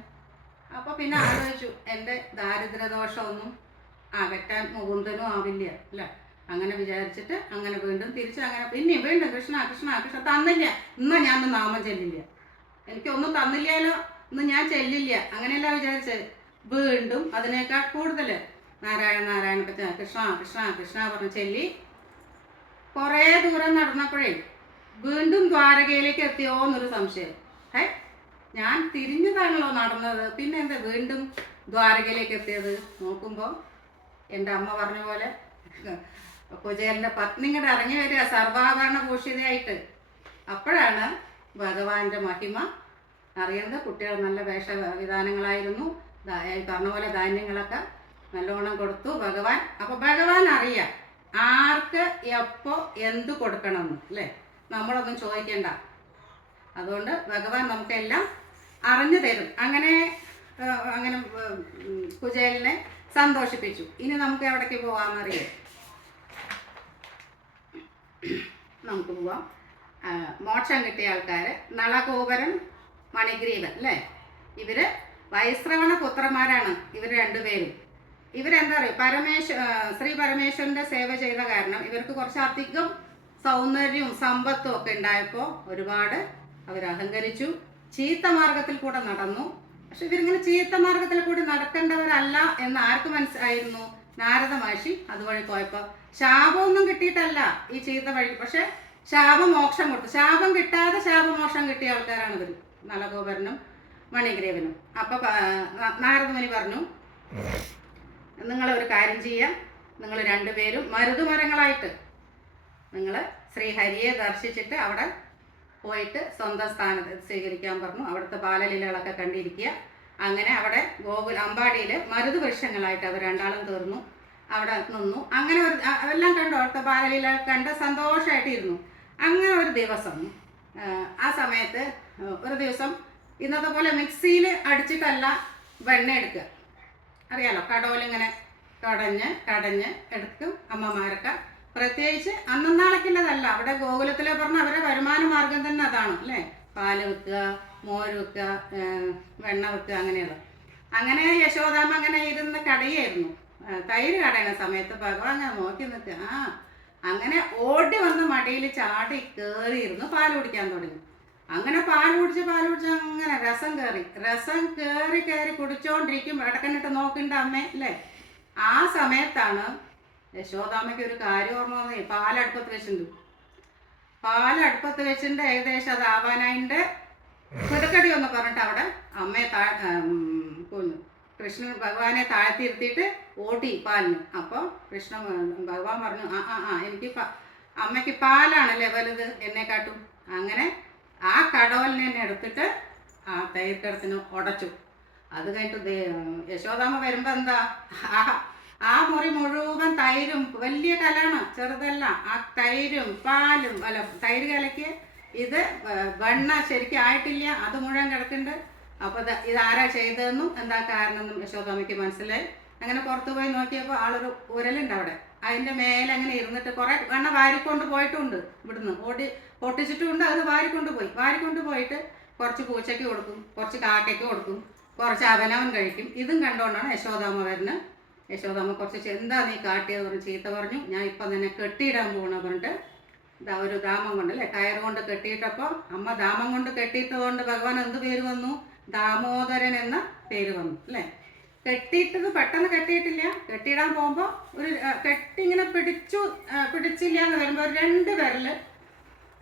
അപ്പോൾ പിന്നെ ആലോചിച്ചു, എൻ്റെ ദാരിദ്ര്യദോഷമൊന്നും അകറ്റാൻ മുകുന്ദനും ആവില്ല അല്ലേ. അങ്ങനെ വിചാരിച്ചിട്ട് അങ്ങനെ വീണ്ടും തിരിച്ച് അങ്ങനെ വീണ്ടും കൃഷ്ണ കൃഷ്ണ കൃഷ്ണ. തന്നില്ല, ഇന്ന് ഞാൻ നാമം ചെല്ലില്ല, എനിക്കൊന്നും തന്നില്ലല്ലോ, ഇന്ന് ഞാൻ ചെല്ലില്ല, അങ്ങനെയല്ല വിചാരിച്ചത്. വീണ്ടും അതിനേക്കാൾ കൂടുതൽ നാരായണ കൃഷ്ണ കൃഷ്ണ കൃഷ്ണ പറഞ്ഞ് ചെല്ലി. കുറേ ദൂരം നടന്നപ്പോഴേ വീണ്ടും ദ്വാരകയിലേക്ക് എത്തിയോ എന്നൊരു സംശയം. ഞാൻ തിരിഞ്ഞതാണല്ലോ നടന്നത്, പിന്നെ എന്താ വീണ്ടും ദ്വാരകയിലേക്ക് എത്തിയത്? നോക്കുമ്പോൾ എൻ്റെ അമ്മ പറഞ്ഞ പോലെ കുചേലൻ്റെ പത്നി ഇങ്ങോട്ട് ഇറങ്ങി വരിക സർവാഭരണ ഭൂഷിതയായിട്ട്. അപ്പോഴാണ് ഭഗവാന്റെ മഹിമ അറിയുന്നത്. കുട്ടികൾ നല്ല വേഷവിധാനങ്ങളായിരുന്നു. പറഞ്ഞ പോലെ ധാന്യങ്ങളൊക്കെ നല്ലോണം കൊടുത്തു ഭഗവാൻ. അപ്പോൾ ഭഗവാൻ അറിയാം ആർക്ക് എപ്പോൾ എന്ത് കൊടുക്കണമെന്ന്, അല്ലേ? നമ്മളൊന്നും ചോദിക്കണ്ട. അതുകൊണ്ട് ഭഗവാൻ നമുക്കെല്ലാം അറിഞ്ഞു തരും. അങ്ങനെ കുചേലനെ സന്തോഷിപ്പിച്ചു. ഇനി നമുക്ക് എവിടേക്ക് പോകാമെന്നറിയാം. നമുക്ക് പോവാം. മോക്ഷം കിട്ടിയ ആൾക്കാർ നളകൂപരൻ, മണിഗ്രീവൻ, അല്ലേ? ഇവര് വൈശ്രവണ പുത്രന്മാരാണ്. ഇവർ രണ്ടുപേരും. ഇവരെന്താ പറയുക, ശ്രീ പരമേശ്വരൻ്റെ സേവ ചെയ്ത കാരണം ഇവർക്ക് കുറച്ചധികം സൗന്ദര്യവും സമ്പത്തും ഒക്കെ ഉണ്ടായപ്പോൾ ഒരുപാട് അവർ അഹങ്കരിച്ചു. ചീത്ത മാർഗത്തിൽ കൂടെ നടന്നു. പക്ഷെ ഇവരിങ്ങനെ ചീത്ത മാർഗത്തിൽ കൂടി നടക്കേണ്ടവരല്ല എന്ന് ആർക്ക് മനസ്സിലായിരുന്നു? നാരദ മഹർഷി അതുവഴി പോയപ്പോൾ ശാപമൊന്നും കിട്ടിയിട്ടല്ല ഈ ചീത്ത വഴി, പക്ഷെ ശാപമോക്ഷം കൊടുത്തു. ശാപം കിട്ടാതെ ശാപമോക്ഷം കിട്ടിയ ആൾക്കാരാണ് ഇവർ, നളഗോപരനും മണിഗ്രീവനും. അപ്പോൾ നാരദമുനി പറഞ്ഞു, നിങ്ങളൊരു കാര്യം ചെയ്യാം, നിങ്ങൾ രണ്ടുപേരും മരുതുമരങ്ങളായിട്ട് നിങ്ങൾ ശ്രീഹരിയെ ദർശിച്ചിട്ട് അവിടെ പോയിട്ട് സ്വന്തം സ്ഥാനത്ത് സ്വീകരിക്കാൻ പറഞ്ഞു. അവിടുത്തെ ബാലലീലകളൊക്കെ കണ്ടിരിക്കുക. അങ്ങനെ അവിടെ അമ്പാടിയിൽ മരുത് വൃക്ഷങ്ങളായിട്ട് അവർ രണ്ടാളും തീർന്നു. അവിടെ നിന്നു. അങ്ങനെ എല്ലാം കണ്ടു, അവിടുത്തെ ബാലലീല കണ്ട് സന്തോഷമായിട്ടിരുന്നു. അങ്ങനെ ഒരു ദിവസം ആ സമയത്ത് ഒരു ദിവസം ഇന്നത്തെ പോലെ മിക്സിയിൽ അടിച്ചിട്ടല്ല വെണ്ണ എടുക്കുക. അറിയാലോ, കടോലിങ്ങനെ കടഞ്ഞ് എടുക്കും അമ്മമാരൊക്കെ. പ്രത്യേകിച്ച് അന്നാളേക്കുള്ളതല്ല, അവിടെ ഗോകുലത്തിലെ പറഞ്ഞ അവരുടെ വരുമാന മാർഗം തന്നെ അതാണ്, അല്ലേ? പാല് വെക്കുക, മോര് വെക്കുക, വെണ്ണ വെക്കുക, അങ്ങനെയുള്ള. അങ്ങനെ യശോദാമ്മ അങ്ങനെ ഇരുന്ന് കടയായിരുന്നു. തൈര് കടയുന്ന സമയത്ത് ഭഗവാൻ അങ്ങനെ നോക്കി നിൽക്കുക. അങ്ങനെ ഓടി വന്ന് മടിയിൽ ചാടി കയറിയിരുന്നു പാൽ കുടിക്കാൻ തുടങ്ങി. അങ്ങനെ പാൽ കുടിച്ച് അങ്ങനെ രസം കയറി കുടിച്ചോണ്ടിരിക്കും. ഇടക്കന്നിട്ട് നോക്കണ്ട അമ്മേ, അല്ലേ? ആ സമയത്താണ് യശോദാമ്മയ്ക്ക് ഒരു കാര്യം ഓർമ്മ വന്നേ. പാലടുപ്പത്ത് വെച്ചിട്ടുണ്ട്. ഏകദേശം അത് ആവാനായിട്ട് പുതുക്കടി ഒന്ന് പറഞ്ഞിട്ട് അവിടെ അമ്മയെ കൃഷ്ണൻ ഭഗവാനെ താഴ്ത്തിയിരുത്തിയിട്ട് ഓടി പാലിന്. അപ്പോൾ ഭഗവാൻ പറഞ്ഞു, എനിക്ക് അമ്മയ്ക്ക് പാലാണല്ലേ വലുത് എന്നെക്കാട്ടും. അങ്ങനെ ആ കടവലിനെ തന്നെ എടുത്തിട്ട് ആ തൈർക്കടത്തിന് ഉടച്ചു. അത് കഴിഞ്ഞിട്ട് യശോദാമ്മ വരുമ്പോൾ എന്താ, ആ മുറി മുഴുവൻ തൈരും, വലിയ കലാണ്, ചെറുതല്ല. ആ തൈരും പാലും, അല്ല തൈര് കലയ്ക്ക് ഇത് വെണ്ണ ശരിക്കും ആയിട്ടില്ല, അത് മുഴുവൻ കിടക്കുന്നുണ്ട്. അപ്പോൾ ഇതാരാ ചെയ്തതെന്നും എന്താ കാരണമെന്നും യശോദാമ്മയ്ക്ക് മനസ്സിലായി. അങ്ങനെ പുറത്ത് പോയി നോക്കിയപ്പോൾ ആളൊരു ഉരലുണ്ട് അവിടെ. അതിൻ്റെ മേലെ അങ്ങനെ ഇരുന്നിട്ട് കുറേ വെണ്ണ വാരിക്കൊണ്ട് പോയിട്ടുണ്ട്. ഇവിടുന്ന് പൊട്ടിച്ചിട്ടുമുണ്ട്. അത് വാരിക്കൊണ്ട് പോയിട്ട് കുറച്ച് പൂച്ചയ്ക്ക് കൊടുക്കും, കുറച്ച് കാക്കയ്ക്ക് കൊടുക്കും, കുറച്ച് അവനവൻ കഴിക്കും. ഇതും കണ്ടുകൊണ്ടാണ് യശോദാമ്മ വരുന്നത്. യശോദാമ്മ കുറച്ച് എന്താ നീ കാട്ടിയത് പറഞ്ഞ് ചീത്ത പറഞ്ഞു. ഞാൻ ഇപ്പം തന്നെ കെട്ടിയിടാൻ പോകണം പറഞ്ഞിട്ട് ഒരു ദാമം കൊണ്ടല്ലേ കയറ് കൊണ്ട് കെട്ടിയിട്ടപ്പോൾ അമ്മ ദാമം കൊണ്ട് കെട്ടിയിട്ടതുകൊണ്ട് ഭഗവാൻ എന്ത് പേര് വന്നു? ദാമോദരൻ എന്ന പേര് വന്നു, അല്ലേ? കെട്ടിയിട്ടത് പെട്ടെന്ന് കെട്ടിയിട്ടില്ല. കെട്ടിയിടാൻ പോകുമ്പോൾ ഒരു ഇങ്ങനെ പിടിച്ചില്ല എന്ന് വരുമ്പോൾ ഒരു 2 വിരൽ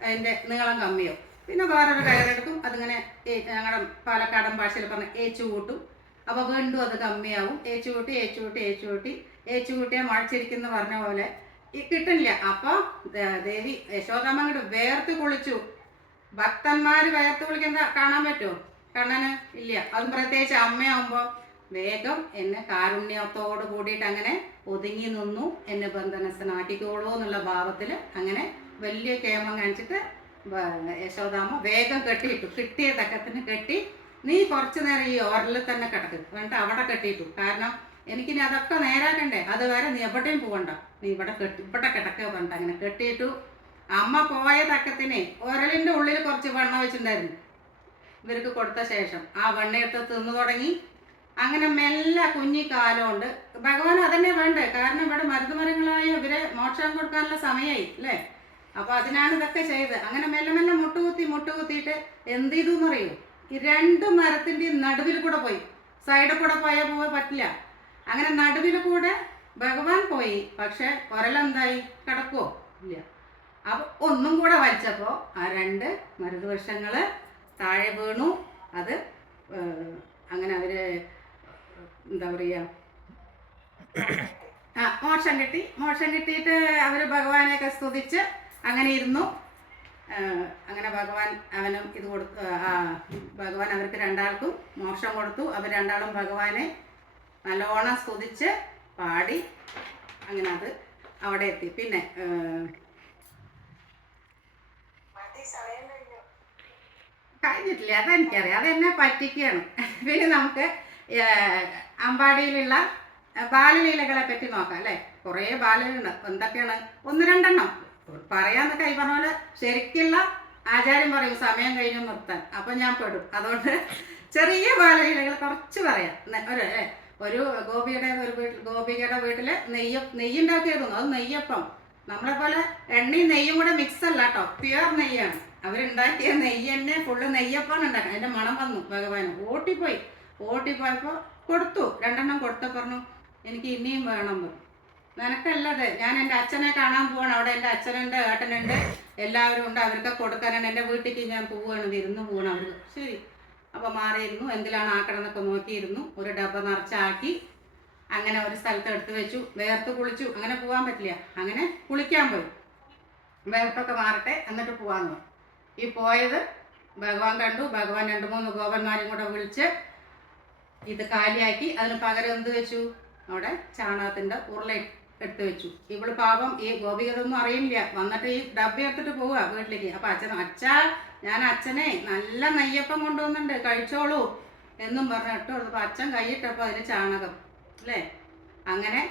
അതിൻ്റെ നീളം കമ്മിയോ. പിന്നെ വേറൊരു കയറെടുക്കും, അതിങ്ങനെ ഞങ്ങളുടെ പാലക്കാടൻ ഭാഷയിൽ പറഞ്ഞ ഏച്ചു കൂട്ടും. അപ്പോൾ വീണ്ടും അത് കമ്മിയാവും. ഏച്ചുകൂട്ടിയാൽ മഴച്ചിരിക്കുന്ന പറഞ്ഞ പോലെ കിട്ടില്ല. അപ്പോൾ ദേവി യശോദാമ്മ അങ്ങോട്ട് വേർത്ത് കുളിച്ചു. ഭക്തന്മാർ വേർത്ത് കുളിക്കുന്ന കാണാൻ പറ്റുമോ? കണ്ണന് ഇല്ല. അതും പ്രത്യേകിച്ച് അമ്മയാകുമ്പോൾ വേഗം എന്നെ കാരുണ്യത്തോട് കൂടിയിട്ട് അങ്ങനെ ഒതുങ്ങി നിന്നു, എന്നെ ബന്ധനസ്ഥനാക്കിക്കോളൂ എന്നുള്ള ഭാവത്തിൽ അങ്ങനെ വലിയ കേമം കാണിച്ചിട്ട് യശോദാമ്മ വേഗം കെട്ടിയിട്ടു. കിട്ടിയ തക്കത്തിന് കെട്ടി, നീ കുറച്ച് നേരം ഈ ഓരലിൽ തന്നെ കിടക്ക് വേണ്ട, അവിടെ കെട്ടിയിട്ടു. കാരണം എനിക്കിനി അതൊക്കെ നേരാക്കണ്ടേ, അതുവരെ നീ എവിടെയും പോകണ്ട, നീ ഇവിടെ കിടക്കുക വേണ്ട. അങ്ങനെ കെട്ടിയിട്ടു. അമ്മ പോയ തക്കത്തിന് ഒരലിൻ്റെ ഉള്ളിൽ കുറച്ച് വെണ്ണ വെച്ചിട്ടുണ്ടായിരുന്നു. ഇവർക്ക് കൊടുത്ത ശേഷം ആ വെണ്ണയെടുത്ത് തിന്നു തുടങ്ങി. അങ്ങനെ മെല്ലെ കുഞ്ഞിക്കാലമുണ്ട്. ഭഗവാൻ അതന്നെ വേണ്ടേ, കാരണം ഇവിടെ മരുന്നുമരങ്ങളായ ഇവരെ മോക്ഷം കൊടുക്കാനുള്ള സമയമായി, അല്ലേ? അപ്പോൾ അതിനാണ് ഇതൊക്കെ ചെയ്ത്. അങ്ങനെ മെല്ലെ മുട്ടുകുത്തിയിട്ട് എന്ത് ചെയ്തു എന്നറിയോ? ഈ 2 മരത്തിൻ്റെയും നടുവിൽ കൂടെ പോയി. സൈഡിൽ കൂടെ പോയാൽ പറ്റില്ല. അങ്ങനെ നടുവിൽ കൂടെ ഭഗവാൻ പോയി. പക്ഷെ ഒരലെന്തായി? കിടക്കുവോ? ഇല്ല. അപ്പോൾ ഒന്നും കൂടെ വലിച്ചപ്പോൾ ആ 2 മരുതുവൃക്ഷങ്ങൾ താഴെ വീണു. അത് അങ്ങനെ അവർ എന്താ പറയുക, മോക്ഷം കിട്ടിയിട്ട് അവർ ഭഗവാനെയൊക്കെ സ്തുതിച്ച് അങ്ങനെ ഇരുന്നു. അങ്ങനെ ഭഗവാൻ അവനും ഇത് കൊടുത്തു. ഭഗവാൻ അവർക്ക് രണ്ടാൾക്കും മോക്ഷം കൊടുത്തു. അവർ രണ്ടാളും ഭഗവാനെ നല്ലോണം സ്തുതിച്ച് പാടി അങ്ങനെ അത് അവിടെ എത്തി. പിന്നെ കഴിഞ്ഞിട്ടില്ല, അതെനിക്കറിയാം, അതെന്നെ പറ്റിക്കുകയാണ്. പിന്നെ നമുക്ക് അമ്പാടിയിലുള്ള ബാലലീലകളെ പറ്റി നോക്കാം അല്ലേ. കുറേ ബാലലുണ്ട്. എന്തൊക്കെയാണ്? ഒന്ന് രണ്ടെണ്ണം പറയാന്നൊക്കെ ഈ പറഞ്ഞ പോലെ ശരിക്കുള്ള ആചാര്യം പറയും സമയം കഴിഞ്ഞ് നിർത്താൻ. അപ്പം ഞാൻ പെടും. അതുകൊണ്ട് ചെറിയ ബാലലീലകൾ കുറച്ച് പറയാം. ഒരു ഗോപികയുടെ വീട്ടിൽ നെയ്യുണ്ടാക്കിയിരുന്നു. അത് നെയ്യപ്പം. നമ്മളെ പോലെ എണ്ണയും നെയ്യും കൂടെ മിക്സ് അല്ല കേട്ടോ, പ്യുവർ നെയ്യാണ്. അവരുണ്ടാക്കിയ നെയ്യ് തന്നെ ഫുള്ള് നെയ്യപ്പാണ് ഉണ്ടാക്കുക. അതിൻ്റെ മണം വന്നു ഭഗവാൻ. ഓട്ടിപ്പോയപ്പോൾ കൊടുത്തു. രണ്ടെണ്ണം കൊടുത്ത പറഞ്ഞു എനിക്ക് ഇനിയും വേണം. നിനക്കല്ലത്, ഞാൻ എൻ്റെ അച്ഛനെ കാണാൻ പോവാണ്. അവിടെ എൻ്റെ അച്ഛനുണ്ട്, ഏട്ടനുണ്ട്, എല്ലാവരും ഉണ്ട്. അവർക്ക് കൊടുക്കാനാണ്. എൻ്റെ വീട്ടിലേക്ക് ഞാൻ പോവുകയാണ്, വിരുന്ന് പോവാണ് അവർക്ക്. ശരി, അപ്പോൾ മാറിയിരുന്നു. എന്തിലാണ് ആക്കണമെന്നൊക്കെ നോക്കിയിരുന്നു. ഒരു ഡബ്ബ നിറച്ചാക്കി അങ്ങനെ ഒരു സ്ഥലത്ത് എടുത്ത് വെച്ചു. വേർത്ത് കുളിച്ചു. അങ്ങനെ പോകാൻ പറ്റില്ല. അങ്ങനെ കുളിക്കാൻ പോയി. വേർത്തൊക്കെ മാറട്ടെ എന്നിട്ട് പോകാമെന്ന്. ഈ പോയത് ഭഗവാൻ കണ്ടു. ഭഗവാൻ 2-3 ഗോപന്മാരും കൂടെ വിളിച്ച് ഇത് കാലിയാക്കി. അതിന് പകരം എന്ത് വെച്ചു? അവിടെ ചാണകത്തിൻ്റെ ഉരുള എടുത്ത് വെച്ചു. ഇവള് പാപം ഈ ഗോപികതൊന്നും അറിയില്ല. വന്നിട്ട് ഈ ഡബ്ബ എടുത്തിട്ട് പോവുക വീട്ടിലേക്ക്. അപ്പം അച്ഛാ ഞാൻ അച്ഛനെ നല്ല നെയ്യപ്പം കൊണ്ടുവന്നുണ്ട്, കഴിച്ചോളൂ എന്നും പറഞ്ഞ് ഇട്ട് കൊടുത്തപ്പോൾ അച്ഛൻ കൈയിട്ടപ്പോൾ അതിന് ചാണകം അല്ലേ. അങ്ങനെ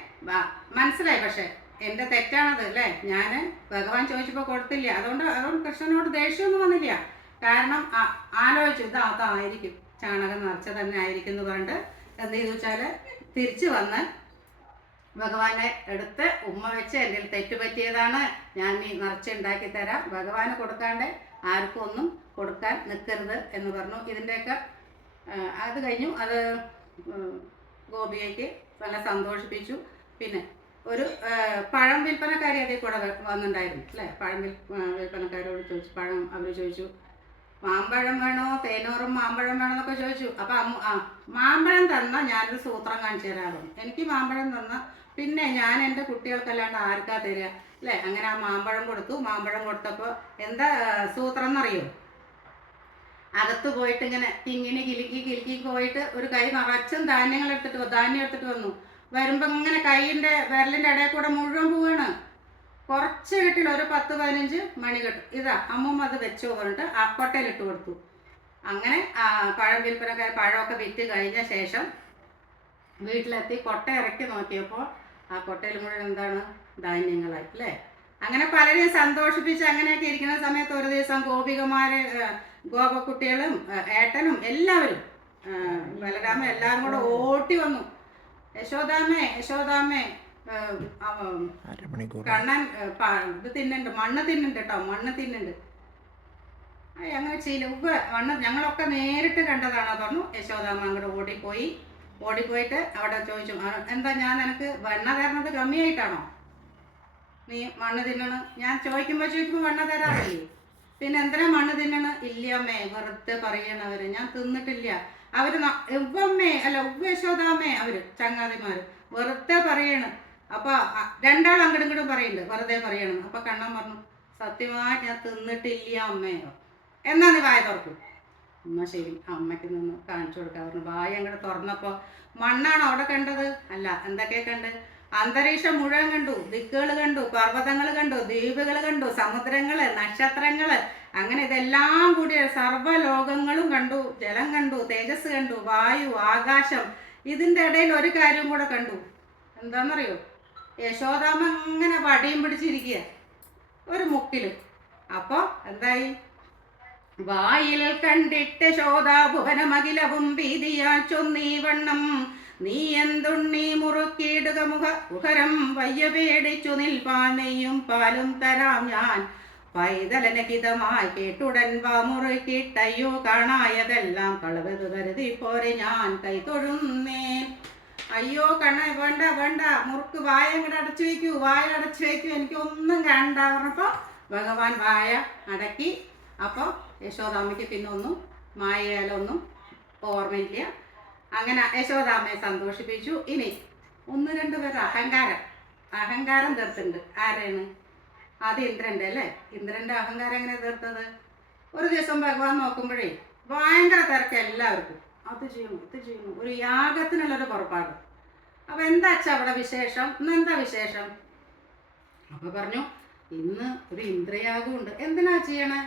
മനസ്സിലായി. പക്ഷെ എൻ്റെ തെറ്റാണത് അല്ലേ. ഞാൻ ഭഗവാൻ ചോദിച്ചപ്പോൾ കൊടുത്തില്ല. അതുകൊണ്ട് കൃഷ്ണനോട് ദേഷ്യമൊന്നും വന്നില്ല. കാരണം ആലോചിച്ചു അതായിരിക്കും, ചാണകം നിറച്ച തന്നെ ആയിരിക്കും എന്ന് പറഞ്ഞിട്ട് എന്ത് ചെയ്തു വെച്ചാൽ തിരിച്ചു വന്ന് ഭഗവാനെ എടുത്ത് ഉമ്മ വെച്ച് എൻ്റെ തെറ്റ് പറ്റിയതാണ്, ഞാൻ നീ നിറച്ചുണ്ടാക്കി തരാം, ഭഗവാന് കൊടുക്കാണ്ട് ആർക്കും ഒന്നും കൊടുക്കാൻ നിൽക്കരുത് എന്ന് പറഞ്ഞു. ഇതിൻ്റെയൊക്കെ അത് കഴിഞ്ഞു. അത് ഗോപികയ്ക്ക് നല്ല സന്തോഷിപ്പിച്ചു. പിന്നെ ഒരു പഴം വിൽപ്പനക്കാരി അതിൽ കൂടെ വന്നിട്ടുണ്ടായിരുന്നു അല്ലേ. പഴം വിൽപ്പനക്കാരോട് ചോദിച്ചു, അവർ ചോദിച്ചു മാമ്പഴം വേണോ, തേനൂറും മാമ്പഴം വേണോ എന്നൊക്കെ ചോദിച്ചു. അപ്പം മാമ്പഴം തന്നാൽ ഞാനൊരു സൂത്രം കാണിച്ചു തരാറുണ്ട്. എനിക്ക് മാമ്പഴം തന്നാൽ പിന്നെ ഞാൻ എൻ്റെ കുട്ടികൾക്കല്ലാണ്ട് ആർക്കാ തരിക അല്ലേ. അങ്ങനെ ആ മാമ്പഴം കൊടുത്തു. മാമ്പഴം കൊടുത്തപ്പോൾ എന്താ സൂത്രം എന്നറിയോ? അകത്ത് പോയിട്ട് ഇങ്ങനെ കിങ്ങിണി കിലുക്കി പോയിട്ട് ഒരു കൈ നിറച്ചും ധാന്യം എടുത്തിട്ട് വന്നു. വരുമ്പോൾ ഇങ്ങനെ കൈയിൻ്റെ വിരലിൻ്റെ ഇടയിൽ കൂടെ മുഴുവൻ പോവാണ്. കുറച്ച് കിട്ടില്ല, ഒരു 10-15 മണി കിട്ടും. ഇതാ അമ്മൂമ്മ അത് വെച്ചോ പറഞ്ഞിട്ട് ആ കൊട്ടയിലിട്ട് കൊടുത്തു. അങ്ങനെ പഴം വിൽപ്പനക്കാർ പഴമൊക്കെ വിറ്റ് കഴിഞ്ഞ ശേഷം വീട്ടിലെത്തി കൊട്ട ഇറക്കി നോക്കിയപ്പോൾ ആ കൊട്ടയിൽ മുഴുവൻ എന്താണ്? ധാന്യങ്ങളായി അല്ലേ. അങ്ങനെ പലരെയും സന്തോഷിപ്പിച്ച് അങ്ങനെയൊക്കെ ഇരിക്കുന്ന സമയത്ത് ഒരു ദിവസം ഗോപക്കുട്ടികളും ഏട്ടനും എല്ലാവരും ബലരാമ എല്ലാവരും കൂടെ ഓട്ടി വന്നു. യശോദാമ്മേ കണ്ണൻ ഇത് തിന്നുണ്ട്, മണ്ണ് തിന്നുണ്ട് കേട്ടോ, മണ്ണ് തിന്നുണ്ട്. അങ്ങനെ മണ്ണ് ഞങ്ങളൊക്കെ നേരിട്ട് കണ്ടതാണോ പറഞ്ഞു. യശോദാമ്മ അങ്ങോട്ട് ഓടിപ്പോയിട്ട് അവിടെ ചോദിച്ചു, എന്താ ഞാൻ നിനക്ക് വെണ്ണ തരണത് കമ്മിയായിട്ടാണോ നീ മണ്ണ് തിന്നണ്? ഞാൻ ചോദിക്കുമ്പോൾ വെണ്ണ തരാറില്ലേ, പിന്നെ എന്തിനാ മണ്ണ് തിന്നണ്? ഇല്ലമ്മേ, വെറുതെ പറയണവര്, ഞാൻ തിന്നിട്ടില്ല. അവര് ഉവ്വമ്മേ അല്ല ഉവ്വ യശോദാമ്മേ, അവര് ചങ്ങാതിമാര് വെറുതെ പറയണ്. അപ്പോൾ രണ്ടാളും അങ്ങോട്ടും ഇങ്ങോട്ടും പറയുന്നുണ്ട്, വെറുതെ പറയണം. അപ്പോൾ കണ്ണൻ പറഞ്ഞു, സത്യമായിട്ട് ഞാൻ തിന്നിട്ടില്ല അമ്മയോ. എന്നാ നീ വായ തുറക്കും. എന്നാൽ ശരി, അമ്മയ്ക്ക് നിന്ന് കാണിച്ചു കൊടുക്കാൻ പറഞ്ഞു. വായ അങ്ങോട്ട് തുറന്നപ്പോൾ മണ്ണാണോ അവിടെ കണ്ടത്? അല്ല, എന്തൊക്കെ കണ്ട്? അന്തരീക്ഷം മുഴുവൻ കണ്ടു, ദിക്കുകൾ കണ്ടു, പർവ്വതങ്ങൾ കണ്ടു, ദ്വീപുകൾ കണ്ടു, സമുദ്രങ്ങൾ, നക്ഷത്രങ്ങൾ, അങ്ങനെ ഇതെല്ലാം കൂടി സർവ്വലോകങ്ങളും കണ്ടു. ജലം കണ്ടു, തേജസ് കണ്ടു, വായു, ആകാശം. ഇതിൻ്റെ ഇടയിൽ ഒരു കാര്യം കൂടെ കണ്ടു. എന്താണെന്നറിയോ? യശോദാമ്മ അങ്ങനെ വടിയും പിടിച്ചിരിക്കുക ഒരു മുക്കിൽ. അപ്പോൾ എന്തായി? വായിൽ കണ്ടിട്ട് ശോധാഭുവനമഖിലവും ഭീതിയാൽ ചൊന്നീവണ്ണം, നീ എന്തുണ്ണി മുറുക്കിയിടുക മുഖരം വയ്യ പേടിച്ചു നിൽപ്പാൻ, നെയ്യും പാലും തരാം ഞാൻ പൈതലനഹിതമായി കേട്ടുടൻ വാ മുറുക്കിട്ടയ്യോ കാണായതെല്ലാം കളവത് കരുതി പോരെ ഞാൻ കൈതൊഴുന്നേ. അയ്യോ കണ്ണ വേണ്ട മുറുക്ക്, വായ അങ്ങോട്ട് അടച്ചു വയ്ക്കൂ, എനിക്കൊന്നും കണ്ട പറഞ്ഞപ്പോൾ ഭഗവാൻ വായ അടക്കി. അപ്പോൾ യശോദാമ്മയ്ക്ക് പിന്നെ ഒന്നും മായയാലൊന്നും ഓർമ്മയില്ല. അങ്ങനെ യശോദാമ്മയെ സന്തോഷിപ്പിച്ചു. ഇനി 1-2 പേര് അഹങ്കാരം അഹങ്കാരം തീർത്തിട്ടുണ്ട്. ആരാണ്? ആദ്യം ഇന്ദ്രൻ്റെ അല്ലേ. ഇന്ദ്രൻ്റെ അഹങ്കാരം എങ്ങനെ തീർത്തത്? ഒരു ദിവസം ഭഗവാൻ നോക്കുമ്പോഴേ ഭയങ്കര തിരക്ക് എല്ലാവർക്കും. അത് ചെയ്യണം ഇത് ചെയ്യണം, ഒരു യാഗത്തിനുള്ളൊരു പുറപ്പാട്. അപ്പം എന്താ വെച്ചാൽ അവിടെ വിശേഷം? ഇന്നെന്താ വിശേഷം? അപ്പോൾ പറഞ്ഞു, ഇന്ന് ഒരു ഇന്ദ്രയാഗമുണ്ട്. എന്തിനാ ചെയ്യണേ?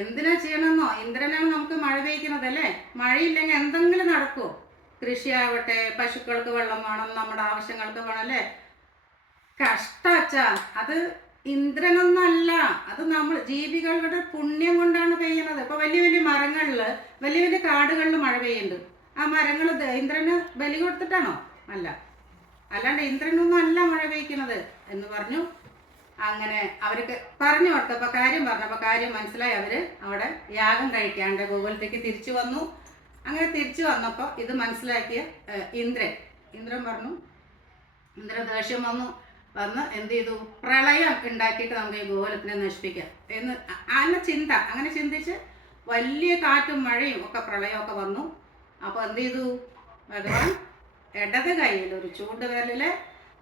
എന്തിനാ ചെയ്യണമെന്നോ? ഇന്ദ്രനാണ് നമുക്ക് മഴ പെയ്ക്കുന്നതല്ലേ. മഴയില്ലെങ്കിൽ എന്തെങ്കിലും നടക്കുമോ? കൃഷിയാവട്ടെ, പശുക്കൾക്ക് വെള്ളം വേണം, നമ്മുടെ ആവശ്യങ്ങൾക്ക് വേണം അല്ലേ. കഷ്ടച്ചാ, അത് ഇന്ദ്രനൊന്നല്ല, അത് നമ്മൾ ജീവികളുടെ പുണ്യം കൊണ്ടാണ് പെയ്യുന്നത്. ഇപ്പോൾ വലിയ വലിയ മരങ്ങളിൽ, വലിയ വലിയ കാടുകളിൽ മഴ പെയ്യുന്നുണ്ട്. ആ മരങ്ങൾ ഇന്ദ്രന് ബലി കൊടുത്തിട്ടാണോ? അല്ല. അല്ലാണ്ട് ഇന്ദ്രനൊന്നും അല്ല മഴ പെയ്ക്കുന്നത് എന്ന് പറഞ്ഞു. അങ്ങനെ അവർക്ക് പറഞ്ഞു കൊടുത്തപ്പോൾ, കാര്യം പറഞ്ഞപ്പോൾ കാര്യം മനസ്സിലായി. അവർ അവിടെ യാഗം കഴിക്കാണ്ട് ഗോകുലത്തേക്ക് തിരിച്ചു വന്നു. അങ്ങനെ തിരിച്ചു വന്നപ്പോൾ ഇത് മനസ്സിലാക്കിയ ഇന്ദ്രൻ പറഞ്ഞു, ഇന്ദ്രൻ ദേഷ്യം വന്ന് എന്ത് ചെയ്തു? പ്രളയം ഉണ്ടാക്കിയിട്ട് നമുക്ക് ഈ ഗോകുലത്തിനെ നശിപ്പിക്കാം എന്ന് അങ്ങനെ ചിന്തിച്ച് വലിയ കാറ്റും മഴയും ഒക്കെ പ്രളയമൊക്കെ വന്നു. അപ്പോൾ എന്ത് ചെയ്തു? ഭഗവാൻ ഇടത് കൈയിൽ ഒരു ചൂണ്ടുവിരലില്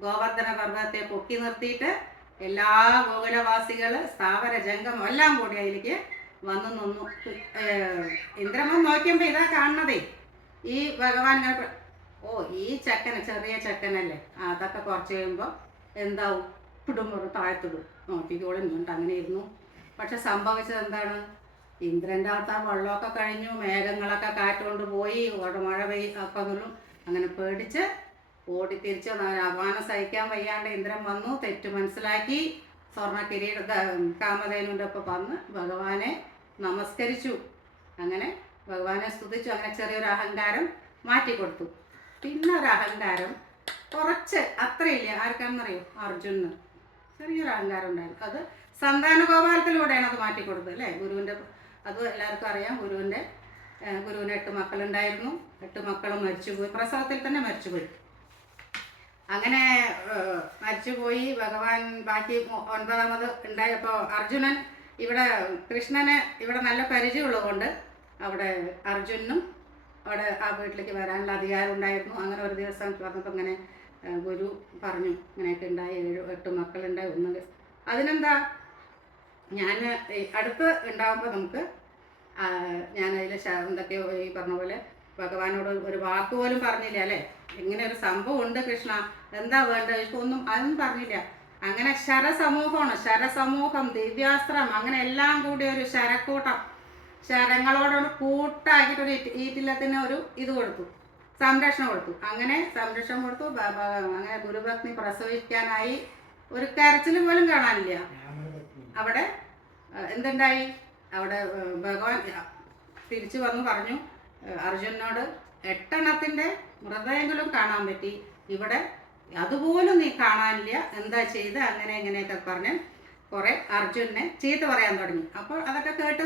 ഗോവർദ്ധന പർവ്വതത്തെ പൊക്കി നിർത്തിയിട്ട് എല്ലാ ഗോകുലവാസികൾ, സ്ഥാവര ജംഗം എല്ലാം കൂടി അതിലേക്ക് വന്നു നിന്നു. ഇന്ദ്രൻ നോക്കിയപ്പോൾ ഇതാ കാണുന്നതേ, ഈ ഭഗവാൻ ഇങ്ങനെ, ഓ ഈ ചെക്കന് ചെറിയ ചെക്കനല്ലേ, അതൊക്കെ കുറച്ച് കഴിയുമ്പോൾ എന്താവും? പിടുമ്പോൾ താഴ്ത്തിടും, നോക്കിക്കോളി നിന്നിട്ട് അങ്ങനെ ഇരുന്നു. പക്ഷെ സംഭവിച്ചത് എന്താണ്? ഇന്ദ്രൻ്റെ അകത്ത് ആ വെള്ളമൊക്കെ കഴിഞ്ഞു, മേഘങ്ങളൊക്കെ കാറ്റുകൊണ്ട് പോയി, മഴ പെയ്യുന്നു. അങ്ങനെ പേടിച്ച് ഓടി തിരിച്ച് അപാനം സഹിക്കാൻ വയ്യാണ്ട് ഇന്ദ്രൻ വന്നു. തെറ്റ് മനസ്സിലാക്കി സ്വർണ്ണ കാമധേനുവിൻ്റെ ഒപ്പം വന്ന് ഭഗവാനെ നമസ്കരിച്ചു. അങ്ങനെ ഭഗവാനെ സ്തുതിച്ചു. അങ്ങനെ ചെറിയൊരു അഹങ്കാരം മാറ്റിക്കൊടുത്തു. പിന്നെ ഒരു അഹങ്കാരം കുറച്ച്, അത്രയില്ല, ആർക്കാണെന്നറിയോ? അർജുനന് ചെറിയൊരു അഹങ്കാരം ഉണ്ടായിരുന്നു. അത് സന്താന ഗോപാലത്തിലൂടെയാണ് അത് മാറ്റിക്കൊടുത്തത് അല്ലേ. ഗുരുവിൻ്റെ, അത് എല്ലാവർക്കും അറിയാം. ഗുരുവിന് 8 മക്കളുണ്ടായിരുന്നു. 8 മക്കളും മരിച്ചുപോയി, പ്രസവത്തിൽ തന്നെ മരിച്ചുപോയി. അങ്ങനെ മരിച്ചുപോയി. ഭഗവാൻ ബാക്കി 9ാമത് ഉണ്ടായപ്പോൾ അർജുനൻ കൃഷ്ണന് ഇവിടെ നല്ല പരിചയമുള്ളതുകൊണ്ട് അവിടെ അർജുനനും അവിടെ ആ വീട്ടിലേക്ക് വരാനുള്ള അധികാരം ഉണ്ടായിരുന്നു. അങ്ങനെ ഒരു ദിവസം പറഞ്ഞപ്പോൾ ഇങ്ങനെ ഗുരു പറഞ്ഞു, ഇങ്ങനെയൊക്കെ ഉണ്ടായി, 7-8 മക്കളുണ്ടായി. അതിനെന്താ, ഞാൻ അടുത്ത് ഉണ്ടാകുമ്പോൾ നമുക്ക് ഞാനതിൽ എന്തൊക്കെയോ ഈ പറഞ്ഞ പോലെ ഭഗവാനോട് ഒരു വാക്ക് പോലും പറഞ്ഞില്ല അല്ലേ. ഇങ്ങനെ ഒരു സംഭവം ഉണ്ട് കൃഷ്ണ, എന്താ വേണ്ടത്? ഒന്നും അതൊന്നും പറഞ്ഞില്ല. അങ്ങനെ ശരസമൂഹം, ദിവ്യാസ്ത്രം, അങ്ങനെ എല്ലാം കൂടി ഒരു ശരക്കൂട്ടം, ശരങ്ങളോടൊരു കൂട്ടാക്കിയിട്ടൊരു ഈറ്റില്ലത്തിന് ഒരു ഇത് കൊടുത്തു, സംരക്ഷണം കൊടുത്തു. അങ്ങനെ സംരക്ഷണം കൊടുത്തു. അങ്ങനെ ഗുരുഭക്തി പ്രസവിക്കാനായി. ഒരു കരച്ചിൽ പോലും കാണാനില്ല. അവിടെ എന്തുണ്ടായി? അവിടെ ഭഗവാൻ തിരിച്ചു വന്നു പറഞ്ഞു അർജുനനോട്, 8 എണ്ണത്തിൻ്റെ മൃതയെങ്കിലും കാണാൻ പറ്റി, ഇവിടെ അതുപോലും നീ കാണാനില്ല, എന്താ ചെയ്ത്? അങ്ങനെ ഇങ്ങനെയൊക്കെ പറഞ്ഞ് കുറേ അർജുനനെ ചീത്ത പറയാൻ തുടങ്ങി. അപ്പോൾ അതൊക്കെ കേട്ട്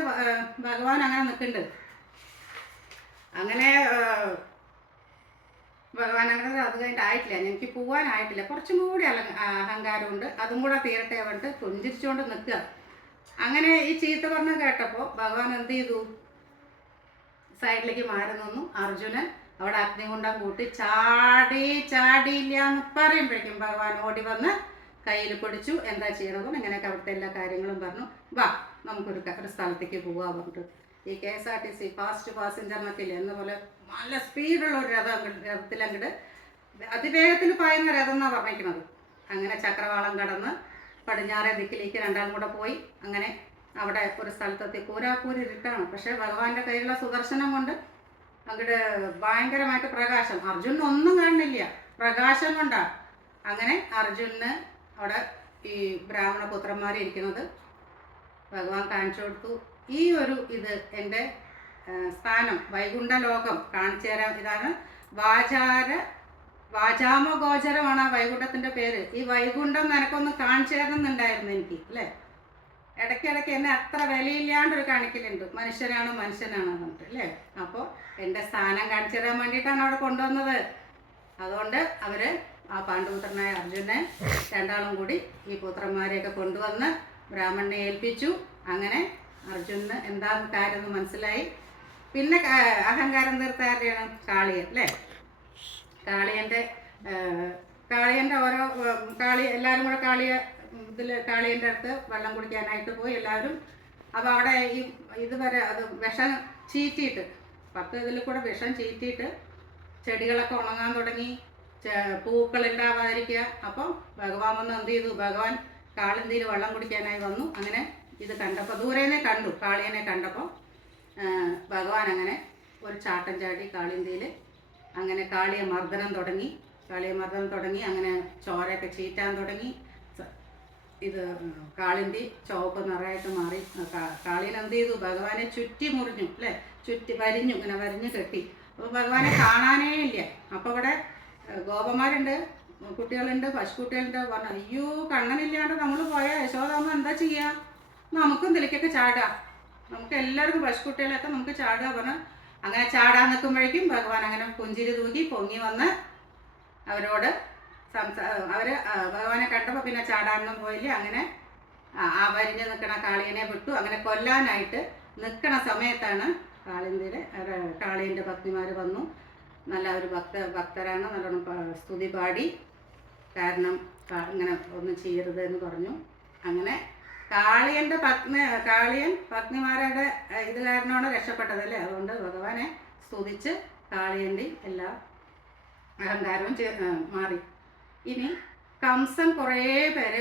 ഭഗവാൻ അങ്ങനെ നിൽക്കുന്നുണ്ട്. അങ്ങനെ ഭഗവാൻ അങ്ങനെ അത് കഴിഞ്ഞിട്ട് ആയിട്ടില്ല, എനിക്ക് പോകാനായിട്ടില്ല, കുറച്ചും കൂടി അഹങ്കാരമുണ്ട്, അതും കൂടെ തീരട്ടെ പറഞ്ഞിട്ട് പുഞ്ചിരിച്ചുകൊണ്ട് നിൽക്കുക. അങ്ങനെ ഈ ചീത്ത പറഞ്ഞ കേട്ടപ്പോൾ ഭഗവാൻ എന്ത് ചെയ്തു? സൈഡിലേക്ക് മാറി നിന്നു. അർജുനൻ അവിടെ അഗ്നികുണ്ഡം കൂട്ടി ചാടിയില്ല എന്ന് പറയുമ്പോഴേക്കും ഭഗവാൻ ഓടി വന്ന് കയ്യിൽ പിടിച്ചു. എന്താ ചെയ്യണമെന്നും ഇങ്ങനെയൊക്കെ അവിടുത്തെ എല്ലാ കാര്യങ്ങളും പറഞ്ഞു. വാ നമുക്കൊരു സ്ഥലത്തേക്ക് പോകാൻ പറഞ്ഞിട്ട് ഈ KSRTC ഫാസ്റ്റ് പാസഞ്ചറിനൊക്കെ ഇല്ല എന്ന പോലെ നല്ല സ്പീഡുള്ള ഒരു രഥത്തിലങ്ങോട്ട് അതിവേഗത്തിൽ പായുന്ന രഥം എന്നാണ് പറഞ്ഞിരിക്കുന്നത്. അങ്ങനെ ചക്രവാളം കടന്ന് പടിഞ്ഞാറേ ദിക്കിലേക്ക് രണ്ടാളും കൂടെ പോയി. അങ്ങനെ അവിടെ ഒരു സ്ഥലത്തെത്തി. കൂരാക്കൂരി ഇരുട്ടാണ്, പക്ഷേ ഭഗവാന്റെ കയ്യിലുള്ള സുദർശനം കൊണ്ട് അങ്ങോട്ട് ഭയങ്കരമായിട്ട് പ്രകാശം. അർജുനന് ഒന്നും കാണുന്നില്ല, പ്രകാശം കൊണ്ടാണ്. അങ്ങനെ അർജുനന് അവിടെ ഈ ബ്രാഹ്മണ പുത്രന്മാരിരിക്കുന്നത് ഭഗവാൻ കാണിച്ചു കൊടുത്തു. ഈ ഒരു ഇത് എൻ്റെ സ്ഥാനം, വൈകുണ്ഠ ലോകം കാണിച്ചു തരാം. ഇതാണ് വാചാമഗോചരമാണ് ആ വൈകുണ്ഠത്തിൻ്റെ പേര്. ഈ വൈകുണ്ഠം നിനക്കൊന്ന് കാണിച്ചു തരണമെന്നുണ്ടായിരുന്നു എനിക്ക് അല്ലേ. ഇടയ്ക്കിടയ്ക്ക് എന്നെ അത്ര വിലയില്ലാണ്ടൊരു കാണിക്കലുണ്ട്, മനുഷ്യനാണ് എന്നിട്ട് അല്ലേ. അപ്പോൾ എൻ്റെ സ്ഥാനം കാണിച്ചു തരാൻ വേണ്ടിയിട്ടാണ് അവിടെ കൊണ്ടുവന്നത്. അതുകൊണ്ട് അവർ ആ പാണ്ഡുപുത്രനായ അർജുനനെ രണ്ടാളും കൂടി ഈ പുത്രന്മാരെയൊക്കെ കൊണ്ടുവന്ന് ബ്രാഹ്മണനെ ഏൽപ്പിച്ചു. അങ്ങനെ അർജുനന് എന്താ കാര്യമെന്ന് മനസ്സിലായി. പിന്നെ അഹങ്കാരം തീർത്ത ആരുടെയാണ്? കാളിയൻ അല്ലേ. കാളിയൻ്റെ കാളിയൻ്റെ ഓരോ കാളി എല്ലാവരും കൂടെ കാളിയൻ്റെ അടുത്ത് വെള്ളം കുടിക്കാനായിട്ട് പോയി എല്ലാവരും. അപ്പോൾ അവിടെ ഈ ഇതുവരെ അത് വിഷം ചീറ്റിയിട്ട് 10 ഇതിൽ കൂടെ വിഷം ചീറ്റിയിട്ട് ചെടികളൊക്കെ ഉണങ്ങാൻ തുടങ്ങി, പൂക്കളുണ്ടാവാതിരിക്കുക. അപ്പം ഭഗവാൻ വന്ന് എന്ത് ചെയ്തു? ഭഗവാൻ കാളിന്തിയിൽ വെള്ളം കുടിക്കാനായി വന്നു. അങ്ങനെ ഇത് കണ്ടപ്പോൾ ദൂരേനെ കണ്ടു, കാളിയനെ കണ്ടപ്പോൾ ഭഗവാൻ അങ്ങനെ ഒരു ചാട്ടം ചാടി കാളിന്തിയിൽ. അങ്ങനെ കാളിയെ മർദ്ദനം തുടങ്ങി. അങ്ങനെ ചോരയൊക്കെ ചീറ്റാൻ തുടങ്ങി. ഇത് കാളിന്തി ചുവപ്പ് നിറയായിട്ട് മാറി. കാളിയൻ എന്ത് ചെയ്തു? ഭഗവാനെ ചുറ്റി മുറിഞ്ഞു അല്ലേ, വരിഞ്ഞു, ഇങ്ങനെ വരിഞ്ഞു കെട്ടി. അപ്പോൾ ഭഗവാനെ കാണാനേ ഇല്ല. അപ്പോൾ ഇവിടെ ഗോപന്മാരുണ്ട്, കുട്ടികളുണ്ട്, പശുക്കുട്ടികളുണ്ട്. പറഞ്ഞു, അയ്യോ കണ്ണനില്ലാണ്ട് നമ്മൾ പോയാൽ യശോദാമ്മ എന്താ ചെയ്യുക? നമുക്കും ഇതിലേക്കൊക്കെ ചാടാം, നമുക്ക് എല്ലാവർക്കും പശുക്കുട്ടികളൊക്കെ നമുക്ക് ചാടുക പറഞ്ഞു. അങ്ങനെ ചാടാൻ നിൽക്കുമ്പോഴേക്കും ഭഗവാൻ അങ്ങനെ പുഞ്ചിരി തൂക്കി പൊങ്ങി വന്ന് അവരോട് അവർ ഭഗവാനെ കണ്ടപ്പോൾ പിന്നെ ചാടാനൊന്നും പോയില്ല. അങ്ങനെ ആ വരിഞ്ഞ് നിൽക്കണ കാളിയനെ വിട്ടു. അങ്ങനെ കൊല്ലാനായിട്ട് നിൽക്കണ സമയത്താണ് കാളിയൻ്റെ ഭക്തിമാർ വന്നു. നല്ല ഒരു ഭക്തരാണ്, നല്ലോണം സ്തുതി പാടി. കാരണം ഇങ്ങനെ ഒന്നും ചെയ്യരുത് എന്ന് പറഞ്ഞു. അങ്ങനെ കാളിയൻ ഭക്തിമാരുടെ ഇത് കാരണമാണ് രക്ഷപ്പെട്ടതല്ലേ. അതുകൊണ്ട് ഭഗവാനെ സ്തുതിച്ച് കാളിയൻ്റെ എല്ലാ അഹങ്കാരവും മാറി. ഇനി കംസൻ കുറേ പേരെ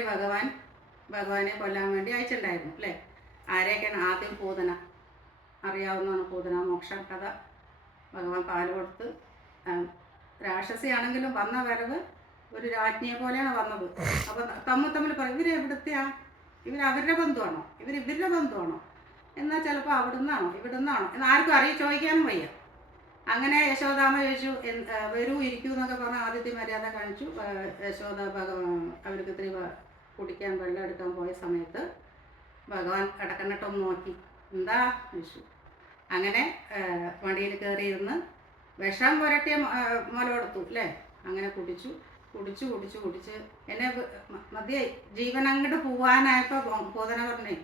ഭഗവാനെ കൊല്ലാൻ വേണ്ടി അയച്ചിട്ടുണ്ടായിരുന്നു അല്ലേ. ആരെയൊക്കെയാണ്? ആദ്യം പൂതന, അറിയാവുന്നതാണ് പൂതന മോക്ഷ കഥ. ഭഗവാൻ പാല് കൊടുത്ത്, രാക്ഷസിയാണെങ്കിലും വന്ന വരവ് ഒരു രാജ്ഞിയെ പോലെയാണ് വന്നത്. അപ്പോൾ തമ്മിൽ പറയും, ഇവരെവിടുത്തെയാ? അവരുടെ ബന്ധുവാണോ? ഇവരുടെ ബന്ധുവാണോ? എന്നാൽ ചിലപ്പോൾ അവിടുന്നാണോ ഇവിടുന്നാണോ എന്ന് ആർക്കും ചോദിക്കാനും വയ്യ. അങ്ങനെ യശോദാമ്മ ചോദിച്ചു, വരൂ ഇരിക്കൂ എന്നൊക്കെ പറഞ്ഞ് ആദ്യത്തെ മര്യാദ കാണിച്ചു. യശോദ അവർക്ക് ഇത്തിരി കുടിക്കാൻ വെള്ളം എടുക്കാൻ പോയ സമയത്ത് ഭഗവാൻ കിടക്കന്നിട്ടൊന്ന് നോക്കി. എന്താ ചോദിച്ചു. അങ്ങനെ വണ്ടിയിൽ കയറിയിരുന്ന് വിഷം പുരട്ടിയ മുല കൊടുത്തു അല്ലേ. അങ്ങനെ കുടിച്ച് എന്നെ മതിയായി. ജീവൻ അങ്ങോട്ട് പോവാനായപ്പോൾ പൂതന പറഞ്ഞേ,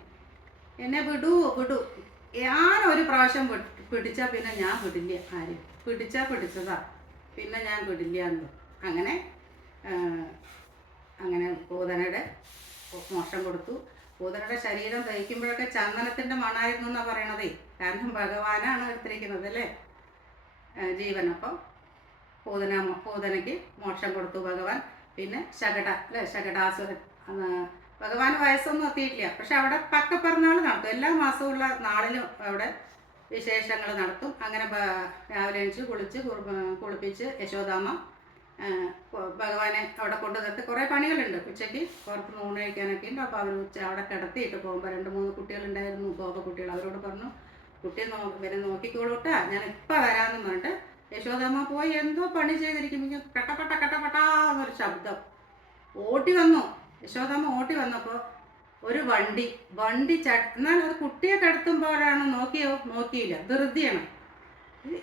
എന്നെ വിടൂ. ഞാനൊരു പ്രാവശ്യം പിടിച്ചാൽ പിന്നെ ഞാൻ വിടില്ല. ആരും പിടിച്ചതാ, പിന്നെ ഞാൻ വിടില്ല എന്ന്. അങ്ങനെ പൂതനയുടെ മോക്ഷം കൊടുത്തു. പൂതനയുടെ ശരീരം തയ്ക്കുമ്പോഴൊക്കെ ചന്ദനത്തിൻ്റെ മണമായിരുന്നു എന്നാണ് പറയണതേ. കാരണം ഭഗവാനാണ് എടുത്തിരിക്കുന്നത് അല്ലേ ജീവൻ. അപ്പം പൂതനയ്ക്ക് മോക്ഷം കൊടുത്തു ഭഗവാൻ. പിന്നെ ശകടാസുരൻ, ഭഗവാന് വയസ്സൊന്നും എത്തിയിട്ടില്ല. പക്ഷെ അവിടെ പക്കപ്പിറന്നാൾ നടത്തും. എല്ലാ മാസമുള്ള നാളിലും അവിടെ വിശേഷങ്ങൾ നടത്തും. അങ്ങനെ രാവിലെ എണിച്ച് കുളിപ്പിച്ച് യശോദാമ്മ ഭഗവാനെ അവിടെ കൊണ്ടു നിർത്തി. കുറേ പണികളുണ്ട്. ഉച്ചയ്ക്ക് പുറത്ത് ഊണ് കഴിക്കാനൊക്കെ ഉണ്ട്. അപ്പോൾ അവർ അവിടെ കിടത്തിയിട്ട് പോകുമ്പോൾ 2-3 കുട്ടികളുണ്ടായിരുന്നു, കുട്ടികൾ. അവരോട് പറഞ്ഞു, കുട്ടിയെ ഇവരെ നോക്കിക്കോളൂട്ടാ, ഞാൻ ഇപ്പം വരാമെന്ന് പറഞ്ഞിട്ട് യശോദാമ്മ പോയി എന്തോ പണി ചെയ്തിരിക്കുമ്പോൾ കട്ടപ്പെട്ടെന്നൊരു ശബ്ദം. യശോദാമ്മ ഓട്ടി വന്നപ്പോൾ ഒരു വണ്ടി എന്നാൽ അത് കുട്ടിയെ കിടത്തുമ്പോഴാണ് നോക്കിയില്ല, ധൃതിയാണ്.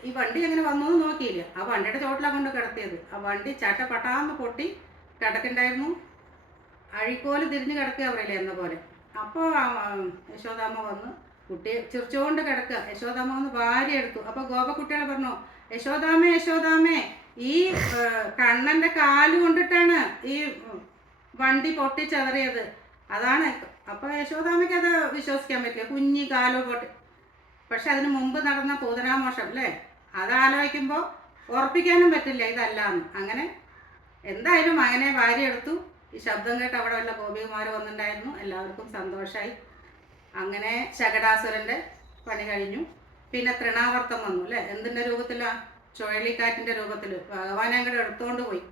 ഈ വണ്ടി എങ്ങനെ വന്നതെന്ന് നോക്കിയില്ല. ആ വണ്ടിയുടെ ചോട്ടിലാണ് കൊണ്ട് കിടത്തിയത്. ആ വണ്ടി ചട്ടപ്പെട്ടാന്ന് പൊട്ടി കിടക്കുന്നുണ്ടായിരുന്നു. അഴിക്കോല് തിരിഞ്ഞ് കിടക്കുക അവരല്ലേ എന്ന പോലെ. അപ്പോൾ യശോദാമ്മ വന്ന് കുട്ടിയെ ചിരിച്ചുകൊണ്ട് കിടക്കുക. യശോദാമ്മ വന്ന് ഭാര്യ എടുത്തു. അപ്പോൾ ഗോപക്കുട്ടികൾ പറഞ്ഞു, യശോദാമ്മേ ഈ കണ്ണൻ്റെ കാല് കൊണ്ടിട്ടാണ് ഈ വണ്ടി പൊട്ടിച്ചതറിയത്, അതാണ്. അപ്പോൾ യശോദാമ്മയ്ക്ക് അത് വിശ്വസിക്കാൻ പറ്റില്ല, കുഞ്ഞി കാലോ പൊട്ടി. പക്ഷെ അതിന് മുമ്പ് നടന്ന പൂതനാമോഷം അല്ലേ, അതാലോചിക്കുമ്പോൾ ഉറപ്പിക്കാനും പറ്റില്ല ഇതല്ലാന്ന്. അങ്ങനെ എന്തായാലും അങ്ങനെ ഭാര്യ എടുത്തു. ഈ ശബ്ദം കേട്ട് അവിടെ വല്ല ഗോപികുമാർ വന്നിട്ടുണ്ടായിരുന്നു. എല്ലാവർക്കും സന്തോഷമായി. അങ്ങനെ ശകടാസുരൻ്റെ പണി കഴിഞ്ഞു. പിന്നെ തൃണാവർത്തം വന്നു അല്ലേ. എന്തിൻ്റെ രൂപത്തിലാണ്? ചുഴലിക്കാറ്റിൻ്റെ രൂപത്തിൽ ഭഗവാനെ അങ്ങോട്ട് എടുത്തുകൊണ്ട് പോയി.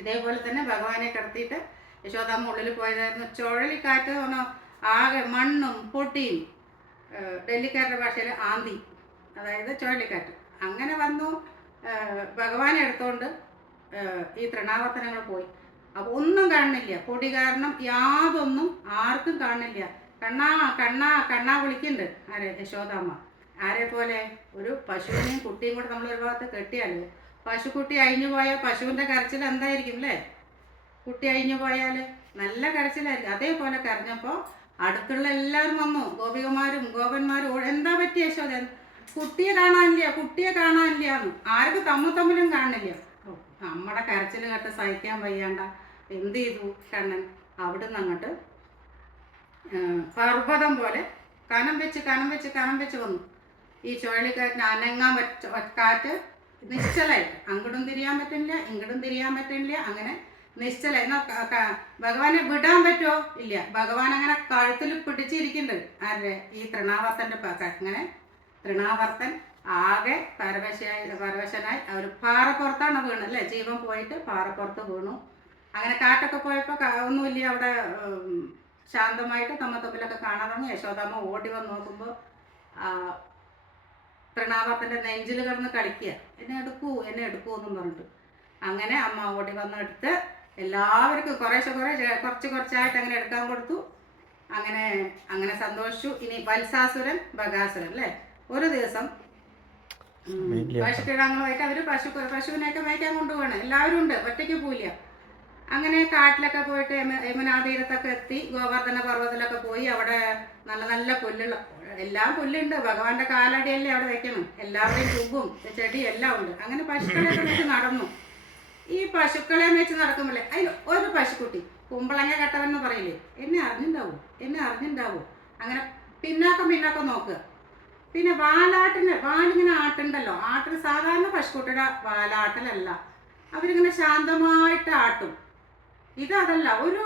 ഇതേപോലെ തന്നെ ഭഗവാനെ കിടത്തിയിട്ട് യശോദാമ്മ ഉള്ളിൽ പോയതായിരുന്നു. ചുഴലിക്കാറ്റ് പറഞ്ഞാൽ ആകെ മണ്ണും പൊട്ടിയും, ഡൽഹിക്കാരുടെ ഭാഷയിൽ ആന്തി, അതായത് ചുഴലിക്കാറ്റ്. അങ്ങനെ വന്നു ഭഗവാനെ എടുത്തുകൊണ്ട് ഈ തൃണാവർത്തനങ്ങൾ പോയി. അപ്പോൾ ഒന്നും കാണുന്നില്ല, പൊടി കാരണം യാതൊന്നും ആർക്കും കാണുന്നില്ല. കണ്ണാ വിളിക്കുന്നുണ്ട്. ആരെ? യശോദാമ്മ. ആരെ പോലെ? ഒരു പശുവിനെയും കുട്ടിയും കൂടെ നമ്മൾ ഒരു ഭാഗത്ത് കെട്ടിയാൽ പശുക്കുട്ടി അഴിഞ്ഞു പോയാൽ പശുവിൻ്റെ കരച്ചിൽ എന്തായിരിക്കും അല്ലേ? കുട്ടി അഴിഞ്ഞു പോയാൽ നല്ല കരച്ചിലായിരിക്കും. അതേപോലെ കരഞ്ഞപ്പോൾ അടുത്തുള്ള എല്ലാവരും വന്നു, ഗോപികമാരും ഗോപന്മാരും. എന്താ പറ്റിയ യശോദ? കുട്ടിയെ കാണാനില്ല എന്ന്. ആർക്കും തമ്മിലും കാണുന്നില്ല. നമ്മുടെ കരച്ചിൽ കേട്ട് സഹിക്കാൻ വയ്യാണ്ട എന്ത് ചെയ്തു കണ്ണൻ അവിടുന്ന് അങ്ങോട്ട് പർവ്വതം പോലെ കനം വെച്ച് വന്നു. ഈ ചുഴലിക്കാറ്റിന് അനങ്ങാൻ കാറ്റ് നിശ്ചലായിട്ട് അങ്ങോട്ടും തിരിയാൻ പറ്റില്ല ഇങ്ങോട്ടും തിരിയാൻ പറ്റില്ല. അങ്ങനെ നിശ്ചല എന്നാൽ ഭഗവാനെ വിടാൻ പറ്റുമോ ഇല്ല. ഭഗവാൻ അങ്ങനെ കഴുത്തിൽ പിടിച്ചിരിക്കുന്നുണ്ട്. ആരുടെ ഈ തൃണാവർത്തൻ്റെ അങ്ങനെ തൃണാവർത്തൻ ആകെ പരവശനായി അവർ പാറപ്പുറത്താണ് വീണത് അല്ലേ. ജീവൻ പോയിട്ട് പാറപ്പുറത്ത് വീണു. അങ്ങനെ കാറ്റൊക്കെ പോയപ്പോൾ ഒന്നുമില്ല, അവിടെ ശാന്തമായിട്ട് തമ്മിലൊക്കെ കാണാൻ തുടങ്ങി. യശോദാമ്മ ഓടി വന്ന് നോക്കുമ്പോൾ തൃണാവർത്തൻ്റെ നെഞ്ചിൽ കിടന്ന് കളിക്കുക, എന്നെ എടുക്കൂ എന്നും പറഞ്ഞിട്ട്. അങ്ങനെ അമ്മ ഓടി വന്നെടുത്ത് എല്ലാവർക്കും കുറച്ചായിട്ട് അങ്ങനെ എടുക്കാൻ കൊടുത്തു. അങ്ങനെ സന്തോഷിച്ചു. ഇനി വത്സാസുരൻ ബകാസുരൻ അല്ലേ. ഒരു ദിവസം പശുക്കിടാങ്ങളുമായിട്ട് അവർ പശുവിനെയൊക്കെ മേയ്ക്കാൻ കൊണ്ടുപോകണം. എല്ലാവരും ഉണ്ട്, ഒറ്റയ്ക്ക് പോയില്ല. അങ്ങനെ കാട്ടിലൊക്കെ പോയിട്ട് യമുനാതീരത്തൊക്കെ എത്തി. ഗോവർദ്ധന പർവ്വതത്തിലൊക്കെ പോയി. അവിടെ നല്ല പുല്ലുള്ള എല്ലാം പുല്ലുണ്ട്. ഭഗവാന്റെ കാലടിയല്ലേ അവിടെ വെക്കണം. എല്ലാവരുടെയും തുമ്പും ചെടി എല്ലാം ഉണ്ട്. അങ്ങനെ പശുക്കളെയൊക്കെ വെച്ച് നടന്നു. ഈ പശുക്കളെ വെച്ച് നടക്കുമ്പോഴേ അതിൽ ഒരു പശുക്കുട്ടി കുമ്പളങ്ങ കെട്ടവെന്ന് പറയില്ലേ, എന്നെ അറിഞ്ഞിണ്ടാവൂ. അങ്ങനെ പിന്നാക്കം നോക്കുക. പിന്നെ വാലിങ്ങനെ ആട്ടുണ്ടല്ലോ. സാധാരണ പശുക്കുട്ടിയുടെ വാലാട്ടലല്ല, അവരിങ്ങനെ ശാന്തമായിട്ട് ആട്ടും. ഇതല്ല, ഒരു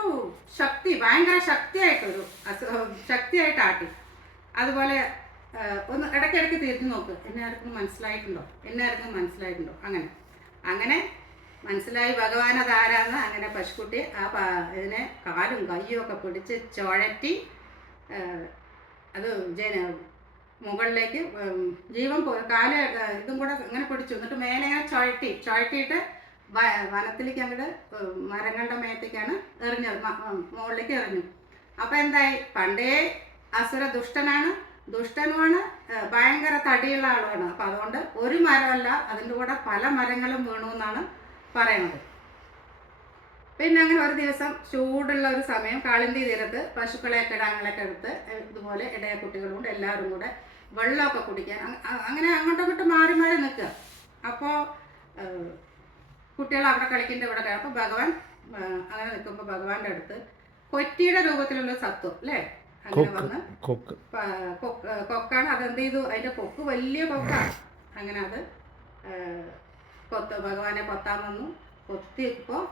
ഭയങ്കര ശക്തിയായിട്ട് ആട്ടി. അതുപോലെ ഒന്ന് ഇടയ്ക്കിടയ്ക്ക് തിരിഞ്ഞു നോക്ക്, എന്നെ ആർക്കും മനസ്സിലായിട്ടുണ്ടോ. അങ്ങനെ മനസ്സിലായി ഭഗവാൻ അതാരാന്ന്. അങ്ങനെ പശുക്കുട്ടി ഇതിനെ കാലും കയ്യും ഒക്കെ പിടിച്ച് ചുഴറ്റി അത് മുകളിലേക്ക് ജീവൻ പോയി. ഇതും കൂടെ ഇങ്ങനെ പിടിച്ചു. എന്നിട്ട് മേലെ ഇങ്ങനെ ചുഴറ്റിയിട്ട് വനത്തിലേക്ക് അങ്ങോട്ട് മരങ്ങളുടെ മേത്തേക്കാണ് എറിഞ്ഞത്, മുകളിലേക്ക് എറിഞ്ഞു. അപ്പം എന്തായി, പണ്ടേ അസുര ദുഷ്ടനുമാണ്, ഭയങ്കര തടിയുള്ള ആളുമാണ്. അപ്പം അതുകൊണ്ട് ഒരു മരമല്ല, അതിൻ്റെ കൂടെ പല മരങ്ങളും വീണു എന്നാണ് പറയണത്. പിന്നെ അങ്ങനെ ഒരു ദിവസം ചൂടുള്ള ഒരു സമയം കാളിന്തി തീരത്ത് പശുക്കളെയൊക്കെ കിടാങ്ങളൊക്കെ എടുത്ത് ഇതുപോലെ ഇടയ കുട്ടികളുണ്ട് എല്ലാവരും കൂടെ വെള്ളമൊക്കെ കുടിക്കാൻ അങ്ങനെ അങ്ങോട്ടും മാറി നിൽക്കുക. അപ്പോൾ കുട്ടികൾ അവിടെ കളിക്കേണ്ട ഇവിടെ. അപ്പോൾ ഭഗവാൻ അങ്ങനെ നിൽക്കുമ്പോൾ ഭഗവാന്റെ അടുത്ത് കൊറ്റിയുടെ രൂപത്തിലുള്ള സത്വം അല്ലേ അങ്ങനെ വന്ന് കൊക്കാണ്. അതെന്ത് ചെയ്തു, അതിൻ്റെ കൊക്ക് വലിയ കൊക്കാണ്. അങ്ങനെ അത് ഭഗവാനെ കൊത്താൻ വന്നു. കൊത്തിയപ്പോൾ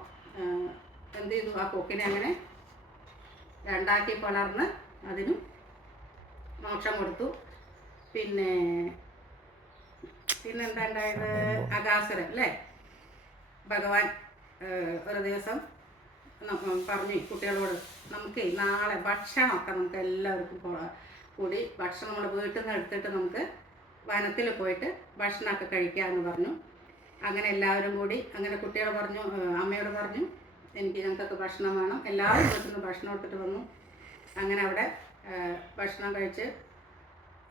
എന്ത് ചെയ്തു, ആ കൊക്കിനെ അങ്ങനെ രണ്ടാക്കി പളർന്ന് അതിനും മോക്ഷം കൊടുത്തു. പിന്നെന്താ ഉണ്ടായത്, അഗാസുരൻ അല്ലേ. ഭഗവാൻ ഒരു ദിവസം പറഞ്ഞു കുട്ടികളോട്, നമുക്ക് നാളെ ഭക്ഷണമൊക്കെ നമുക്ക് എല്ലാവർക്കും കൂടി ഭക്ഷണം നമ്മുടെ വീട്ടിൽ നിന്ന് എടുത്തിട്ട് നമുക്ക് വനത്തിൽ പോയിട്ട് ഭക്ഷണമൊക്കെ കഴിക്കാമെന്ന് പറഞ്ഞു. അങ്ങനെ എല്ലാവരും കൂടി അങ്ങനെ കുട്ടികൾ പറഞ്ഞു, അമ്മയോട് പറഞ്ഞു ഞങ്ങൾക്കൊക്കെ ഭക്ഷണം വേണം. എല്ലാവരും വീട്ടിൽ നിന്ന് ഭക്ഷണം എടുത്തിട്ട് വന്നു. അങ്ങനെ അവിടെ ഭക്ഷണം കഴിച്ച്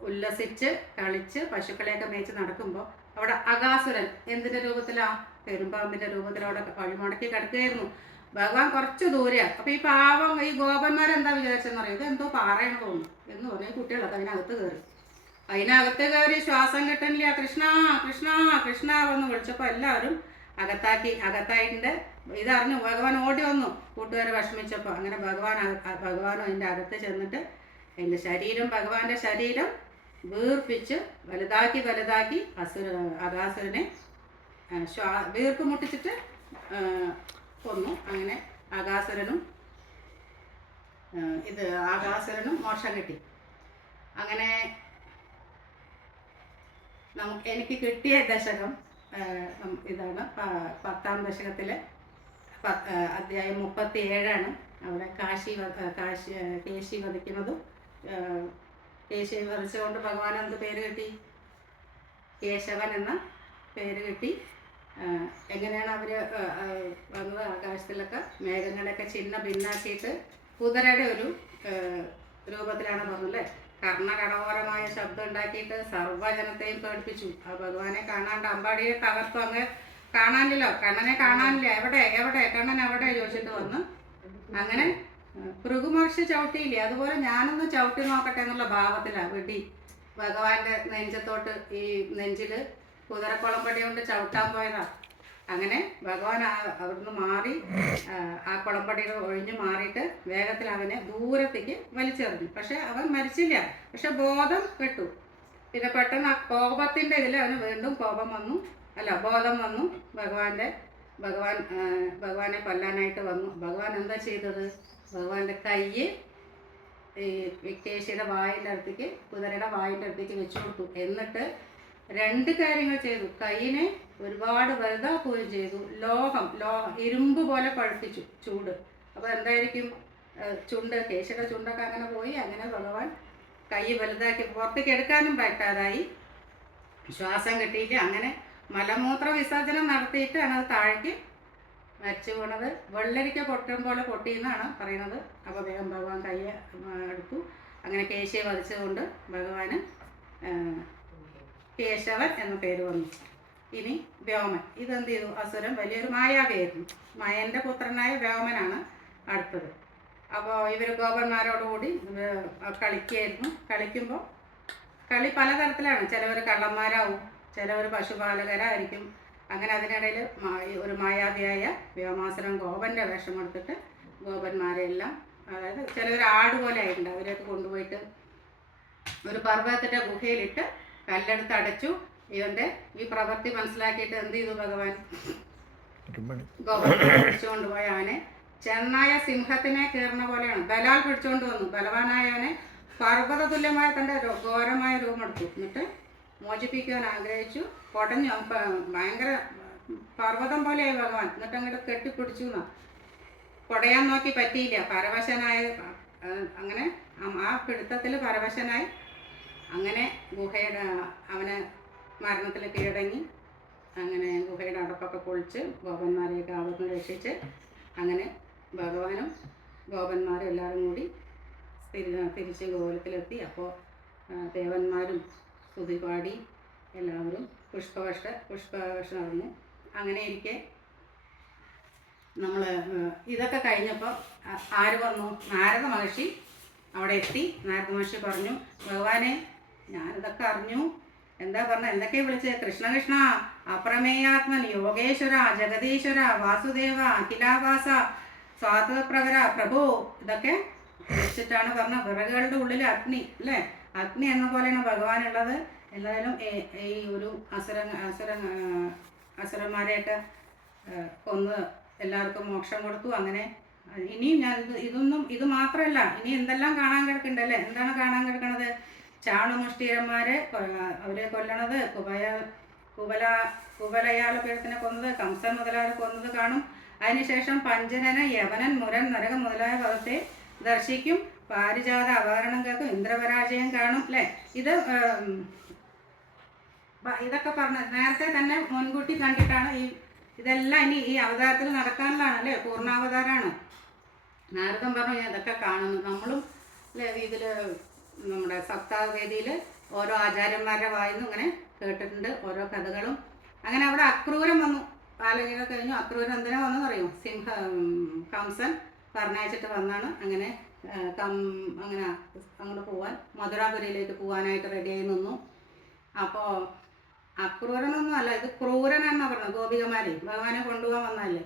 ഉല്ലസിച്ച് കളിച്ച് പശുക്കളെയൊക്കെ മേച്ച് നടക്കുമ്പോൾ അവിടെ അഗാസുരൻ എന്തിൻ്റെ രൂപത്തിലാണ്, പെരുമ്പാമ്പിൻ്റെ രൂപത്തിലവിടെ വഴിമുടക്കി കിടക്കുകയായിരുന്നു. ഭഗവാൻ കുറച്ച് ദൂരെയാണ്. അപ്പോൾ ഈ പാവം ഈ ഗോപന്മാരെന്താ വിചാരിച്ചെന്ന് പറയും, ഇതെന്തോ പാറയെന്ന് തോന്നുന്നു എന്ന് പറഞ്ഞ് കുട്ടികളൊക്കെ അതിനകത്ത് കയറി ശ്വാസം കിട്ടണില്ല. കൃഷ്ണ എന്ന് വിളിച്ചപ്പോൾ എല്ലാവരും അകത്തായിട്ടുണ്ട്. ഇതറിഞ്ഞു ഭഗവാൻ ഓടി വന്നു കൂട്ടുകാരെ വിഷമിച്ചപ്പോൾ. അങ്ങനെ ഭഗവാനും അതിൻ്റെ അകത്ത് ചെന്നിട്ട് ഭഗവാന്റെ ശരീരം വീർപ്പിച്ച് വലുതാക്കി അഗാസുരനെ വീർപ്പ് മുട്ടിച്ചിട്ട് കൊന്നു. അങ്ങനെ അഗാസുരനും മോക്ഷം കിട്ടി. അങ്ങനെ എനിക്ക് കിട്ടിയ ദശകം ഇതാണ് 10ാം ദശകത്തിലെ അധ്യായം 37. അവിടെ കേശി വധിക്കുന്നതും കേശി വധിച്ചുകൊണ്ട് ഭഗവാൻ എന്ത് പേര് കിട്ടി, കേശവൻ എന്ന പേര് കിട്ടി. എങ്ങനെയാണ് അവർ വന്നത്, ആകാശത്തിലൊക്കെ മേഘങ്ങളൊക്കെ ഭിന്നാക്കിയിട്ട് കുതിരയുടെ ഒരു രൂപത്തിലാണ് പറഞ്ഞല്ലേ. കർണകടോരമായ ശബ്ദം ഉണ്ടാക്കിയിട്ട് സർവ്വജനത്തെയും പേടിപ്പിച്ചു. ആ ഭഗവാനെ കാണാണ്ട് അമ്പാടിയെ തകർത്തു. അങ്ങ് കാണാനില്ലോ, കണ്ണനെ കാണാനില്ല. എവിടെ കണ്ണൻ എവിടെ ചോദിച്ചിട്ട് വന്ന് അങ്ങനെ ഭൃഗുമഹർഷി ചവിട്ടിയില്ലേ, അതുപോലെ ഞാനൊന്ന് ചവിട്ടി നോക്കട്ടെ എന്നുള്ള ഭാവത്തിലാണ് വെടി ഭഗവാന്റെ നെഞ്ചത്തോട്ട് ഈ നെഞ്ചിൽ കുതിരക്കുളമ്പടി കൊണ്ട് ചവിട്ടാൻ പോയതാ. അങ്ങനെ ഭഗവാൻ അവിടുന്ന് മാറി ആ കുളമ്പടിയിൽ ഒഴിഞ്ഞ് മാറിയിട്ട് വേഗത്തിൽ അവനെ ദൂരത്തേക്ക് വലിച്ചെറിഞ്ഞു. പക്ഷെ അവൻ മരിച്ചില്ല, പക്ഷെ ബോധം കെട്ടു. പിന്നെ പെട്ടെന്ന് ആ കോപത്തിൻ്റെ ഇതിൽ അവന് വീണ്ടും കോപം വന്നു, അല്ല ബോധം വന്നു. ഭഗവാനെ കൊല്ലാനായിട്ട് വന്നു. ഭഗവാൻ എന്താ ചെയ്തത്? ഭഗവാന്റെ കൈ ഈ കേശിയുടെ വായിൻ്റെ അടുത്തേക്ക്, കുതിരയുടെ വായിൻ്റെ അടുത്തേക്ക് വെച്ചു കൊടുത്തു. എന്നിട്ട് രണ്ട് കാര്യങ്ങൾ ചെയ്തു. കൈയിനെ ഒരുപാട് വലുതാക്കുകയും ചെയ്തു. ലോഹം ഇരുമ്പ് പോലെ പഴുപ്പിച്ചു, ചൂട്. അപ്പോൾ എന്തായിരിക്കും കേശിയുടെ ചുണ്ടൊക്കെ അങ്ങനെ പോയി. അങ്ങനെ ഭഗവാൻ കൈ വലുതാക്കി പുറത്തേക്ക് എടുക്കാനും പറ്റാതായി, ശ്വാസം കിട്ടിയിട്ട് അങ്ങനെ മലമൂത്ര വിസർജനം നടത്തിയിട്ടാണ് അത് താഴേക്ക് മരിച്ചു വീണത്. വെള്ളരിക്ക പൊട്ടും പോലെ പൊട്ടിയെന്നാണ് പറയുന്നത്. അപ്പോൾ വേഗം ഭഗവാൻ കൈ എടുത്തു. അങ്ങനെ കേശിയെ വധിച്ചുകൊണ്ട് ഭഗവാന് കേശവൻ എന്ന പേര് വന്നു. ഇനി വ്യോമൻ, ഇതെന്ത് ചെയ്തു? അസുരൻ വലിയൊരു മായാവിയായിരുന്നു. മയൻ്റെ പുത്രനായ വ്യോമനാണ് അടുത്തത്. അപ്പോൾ ഇവർ ഗോപന്മാരോടുകൂടി കളിക്കുകയായിരുന്നു. കളിക്കുമ്പോൾ കളി പലതരത്തിലാണ്. ചിലവർ കള്ളന്മാരാവും, ചിലവർ പശുപാലകരായിരിക്കും. അങ്ങനെ അതിനിടയിൽ ഒരു മായാവിയായ വ്യോമാസുരൻ ഗോപൻ്റെ വേഷം എടുത്തിട്ട് ഗോപന്മാരെല്ലാം, അതായത് ചിലവർ ആടുപോലെ ആയിട്ടുണ്ട്, അവരെയൊക്കെ കൊണ്ടുപോയിട്ട് ഒരു പർവ്വതത്തിൻ്റെ ഗുഹയിലിട്ട് കല്ലെടുത്ത് അടച്ചു. ഇവൻ്റെ ഈ പ്രവൃത്തി മനസ്സിലാക്കിയിട്ട് എന്ത് ചെയ്തു ഭഗവാൻ? ഗോപന്മാരെ പിടിച്ചുകൊണ്ടുപോയ അവനെ ചെന്നായ സിംഹത്തിനെ കയറുന്ന പോലെയാണ് ബലാൽ പിടിച്ചുകൊണ്ട് വന്നു. ബലവാനായവനെ പർവ്വത തുല്യമായ തൻ്റെ ഘോരമായ രൂപമെടുത്തു. എന്നിട്ട് മോചിപ്പിക്കുവാൻ ആഗ്രഹിച്ചു. പൊടഞ്ഞു, ഭയങ്കര പർവ്വതം പോലെയായി ഭഗവാൻ. എന്നിട്ട് അങ്ങോട്ട് കെട്ടിപ്പിടിച്ചു എന്നാ. പൊടയാൻ നോക്കി പറ്റിയില്ല, പരവശനായ. അങ്ങനെ ആ പിടുത്തത്തിൽ പരവശനായി. അങ്ങനെ ഗുഹയുടെ അവനെ മരണത്തിൽ കീഴടങ്ങി. അങ്ങനെ ഗുഹയുടെ അടപ്പൊക്കെ പൊളിച്ച് ഗോപന്മാരെയൊക്കെ അവിടുന്ന് രക്ഷിച്ച് അങ്ങനെ ഭഗവാനും ഗോപന്മാരും എല്ലാവരും കൂടി തിരിച്ച് ഗോകുലത്തിലെത്തി. അപ്പോൾ ദേവന്മാരും സ്തുതി പാടി എല്ലാവരും പുഷ്പവർഷം നടന്നു. അങ്ങനെ ഇരിക്കെ നമ്മൾ ഇതൊക്കെ കഴിഞ്ഞപ്പോൾ ആര് വന്നു? നാരദ മഹർഷി അവിടെ എത്തി. നാരദ മഹർഷി പറഞ്ഞു, ഭഗവാനെ ഞാനിതൊക്കെ അറിഞ്ഞു. എന്താ പറഞ്ഞ? എന്തൊക്കെയാണ് വിളിച്ചത്? കൃഷ്ണ കൃഷ്ണ, അപ്രമേയാത്മൻ, യോഗേശ്വര, ജഗദീശ്വര, വാസുദേവ, അഖിലാവാസ, സ്വാതപ്രവര, പ്രഭു, ഇതൊക്കെ വിളിച്ചിട്ടാണ് പറഞ്ഞ. വിറകുകളുടെ ഉള്ളിൽ അഗ്നി, അല്ലേ? അഗ്നി എന്ന പോലെയാണ് ഭഗവാനുള്ളത്. എന്തായാലും ഈ ഒരു അസുരന്മാരെയൊക്കെ കൊന്ന് എല്ലാവർക്കും മോക്ഷം കൊടുത്തു. അങ്ങനെ ഇനിയും ഞാൻ ഇത് മാത്രമല്ല, ഇനി എന്തെല്ലാം കാണാൻ കിടക്കുന്നുണ്ടല്ലേ? എന്താണ് കാണാൻ കിടക്കണത്? ചാണുമുഷ്ടിയന്മാരെ അവരെ കൊല്ലണത്, കുവലയാള പീഠത്തിനെ കൊന്നത്, കംസൻ മുതലായ കൊന്നത് കാണും. അതിനുശേഷം പഞ്ചനന, യവനൻ, മുരൻ, നരകം മുതലായ പദത്തെ ദർശിക്കും. പാരിജാത അപകരണം കേൾക്കും, ഇന്ദ്രപരാജയം കാണും, അല്ലേ? ഇതൊക്കെ പറഞ്ഞ നേരത്തെ തന്നെ മുൻകൂട്ടി കണ്ടിട്ടാണ് ഇതെല്ലാം ഇനി ഈ അവതാരത്തിൽ നടക്കാനുള്ളതാണ്, അല്ലേ? പൂർണ്ണാവതാരമാണ്. നാരദൻ പറഞ്ഞു ഇതൊക്കെ കാണുന്നു. നമ്മളും അല്ലേ ഇതിൽ നമ്മുടെ സപ്താഹവേദിയിൽ ഓരോ ആചാര്യന്മാരുടെ വായിന്ന് ഇങ്ങനെ കേട്ടിട്ടുണ്ട് ഓരോ കഥകളും. അങ്ങനെ അവിടെ അക്രൂരം വന്നു. പാലകീഴ കഴിഞ്ഞു. അക്രൂരം എന്തിനാ വന്നെന്നറിയും? കംസൻ പറഞ്ഞയച്ചിട്ട് വന്നാണ്. അങ്ങനെ അങ്ങനെ അങ്ങോട്ട് പോവാൻ, മധുരാപുരിയിലേക്ക് പോകാനായിട്ട് റെഡിയായി നിന്നു. അപ്പോൾ അക്രൂരനൊന്നും അല്ല, ഇത് ക്രൂരൻ എന്നാണ് പറഞ്ഞത്. ഗോപികമാരെ ഭഗവാനെ കൊണ്ടുപോകാൻ വന്നല്ലേ.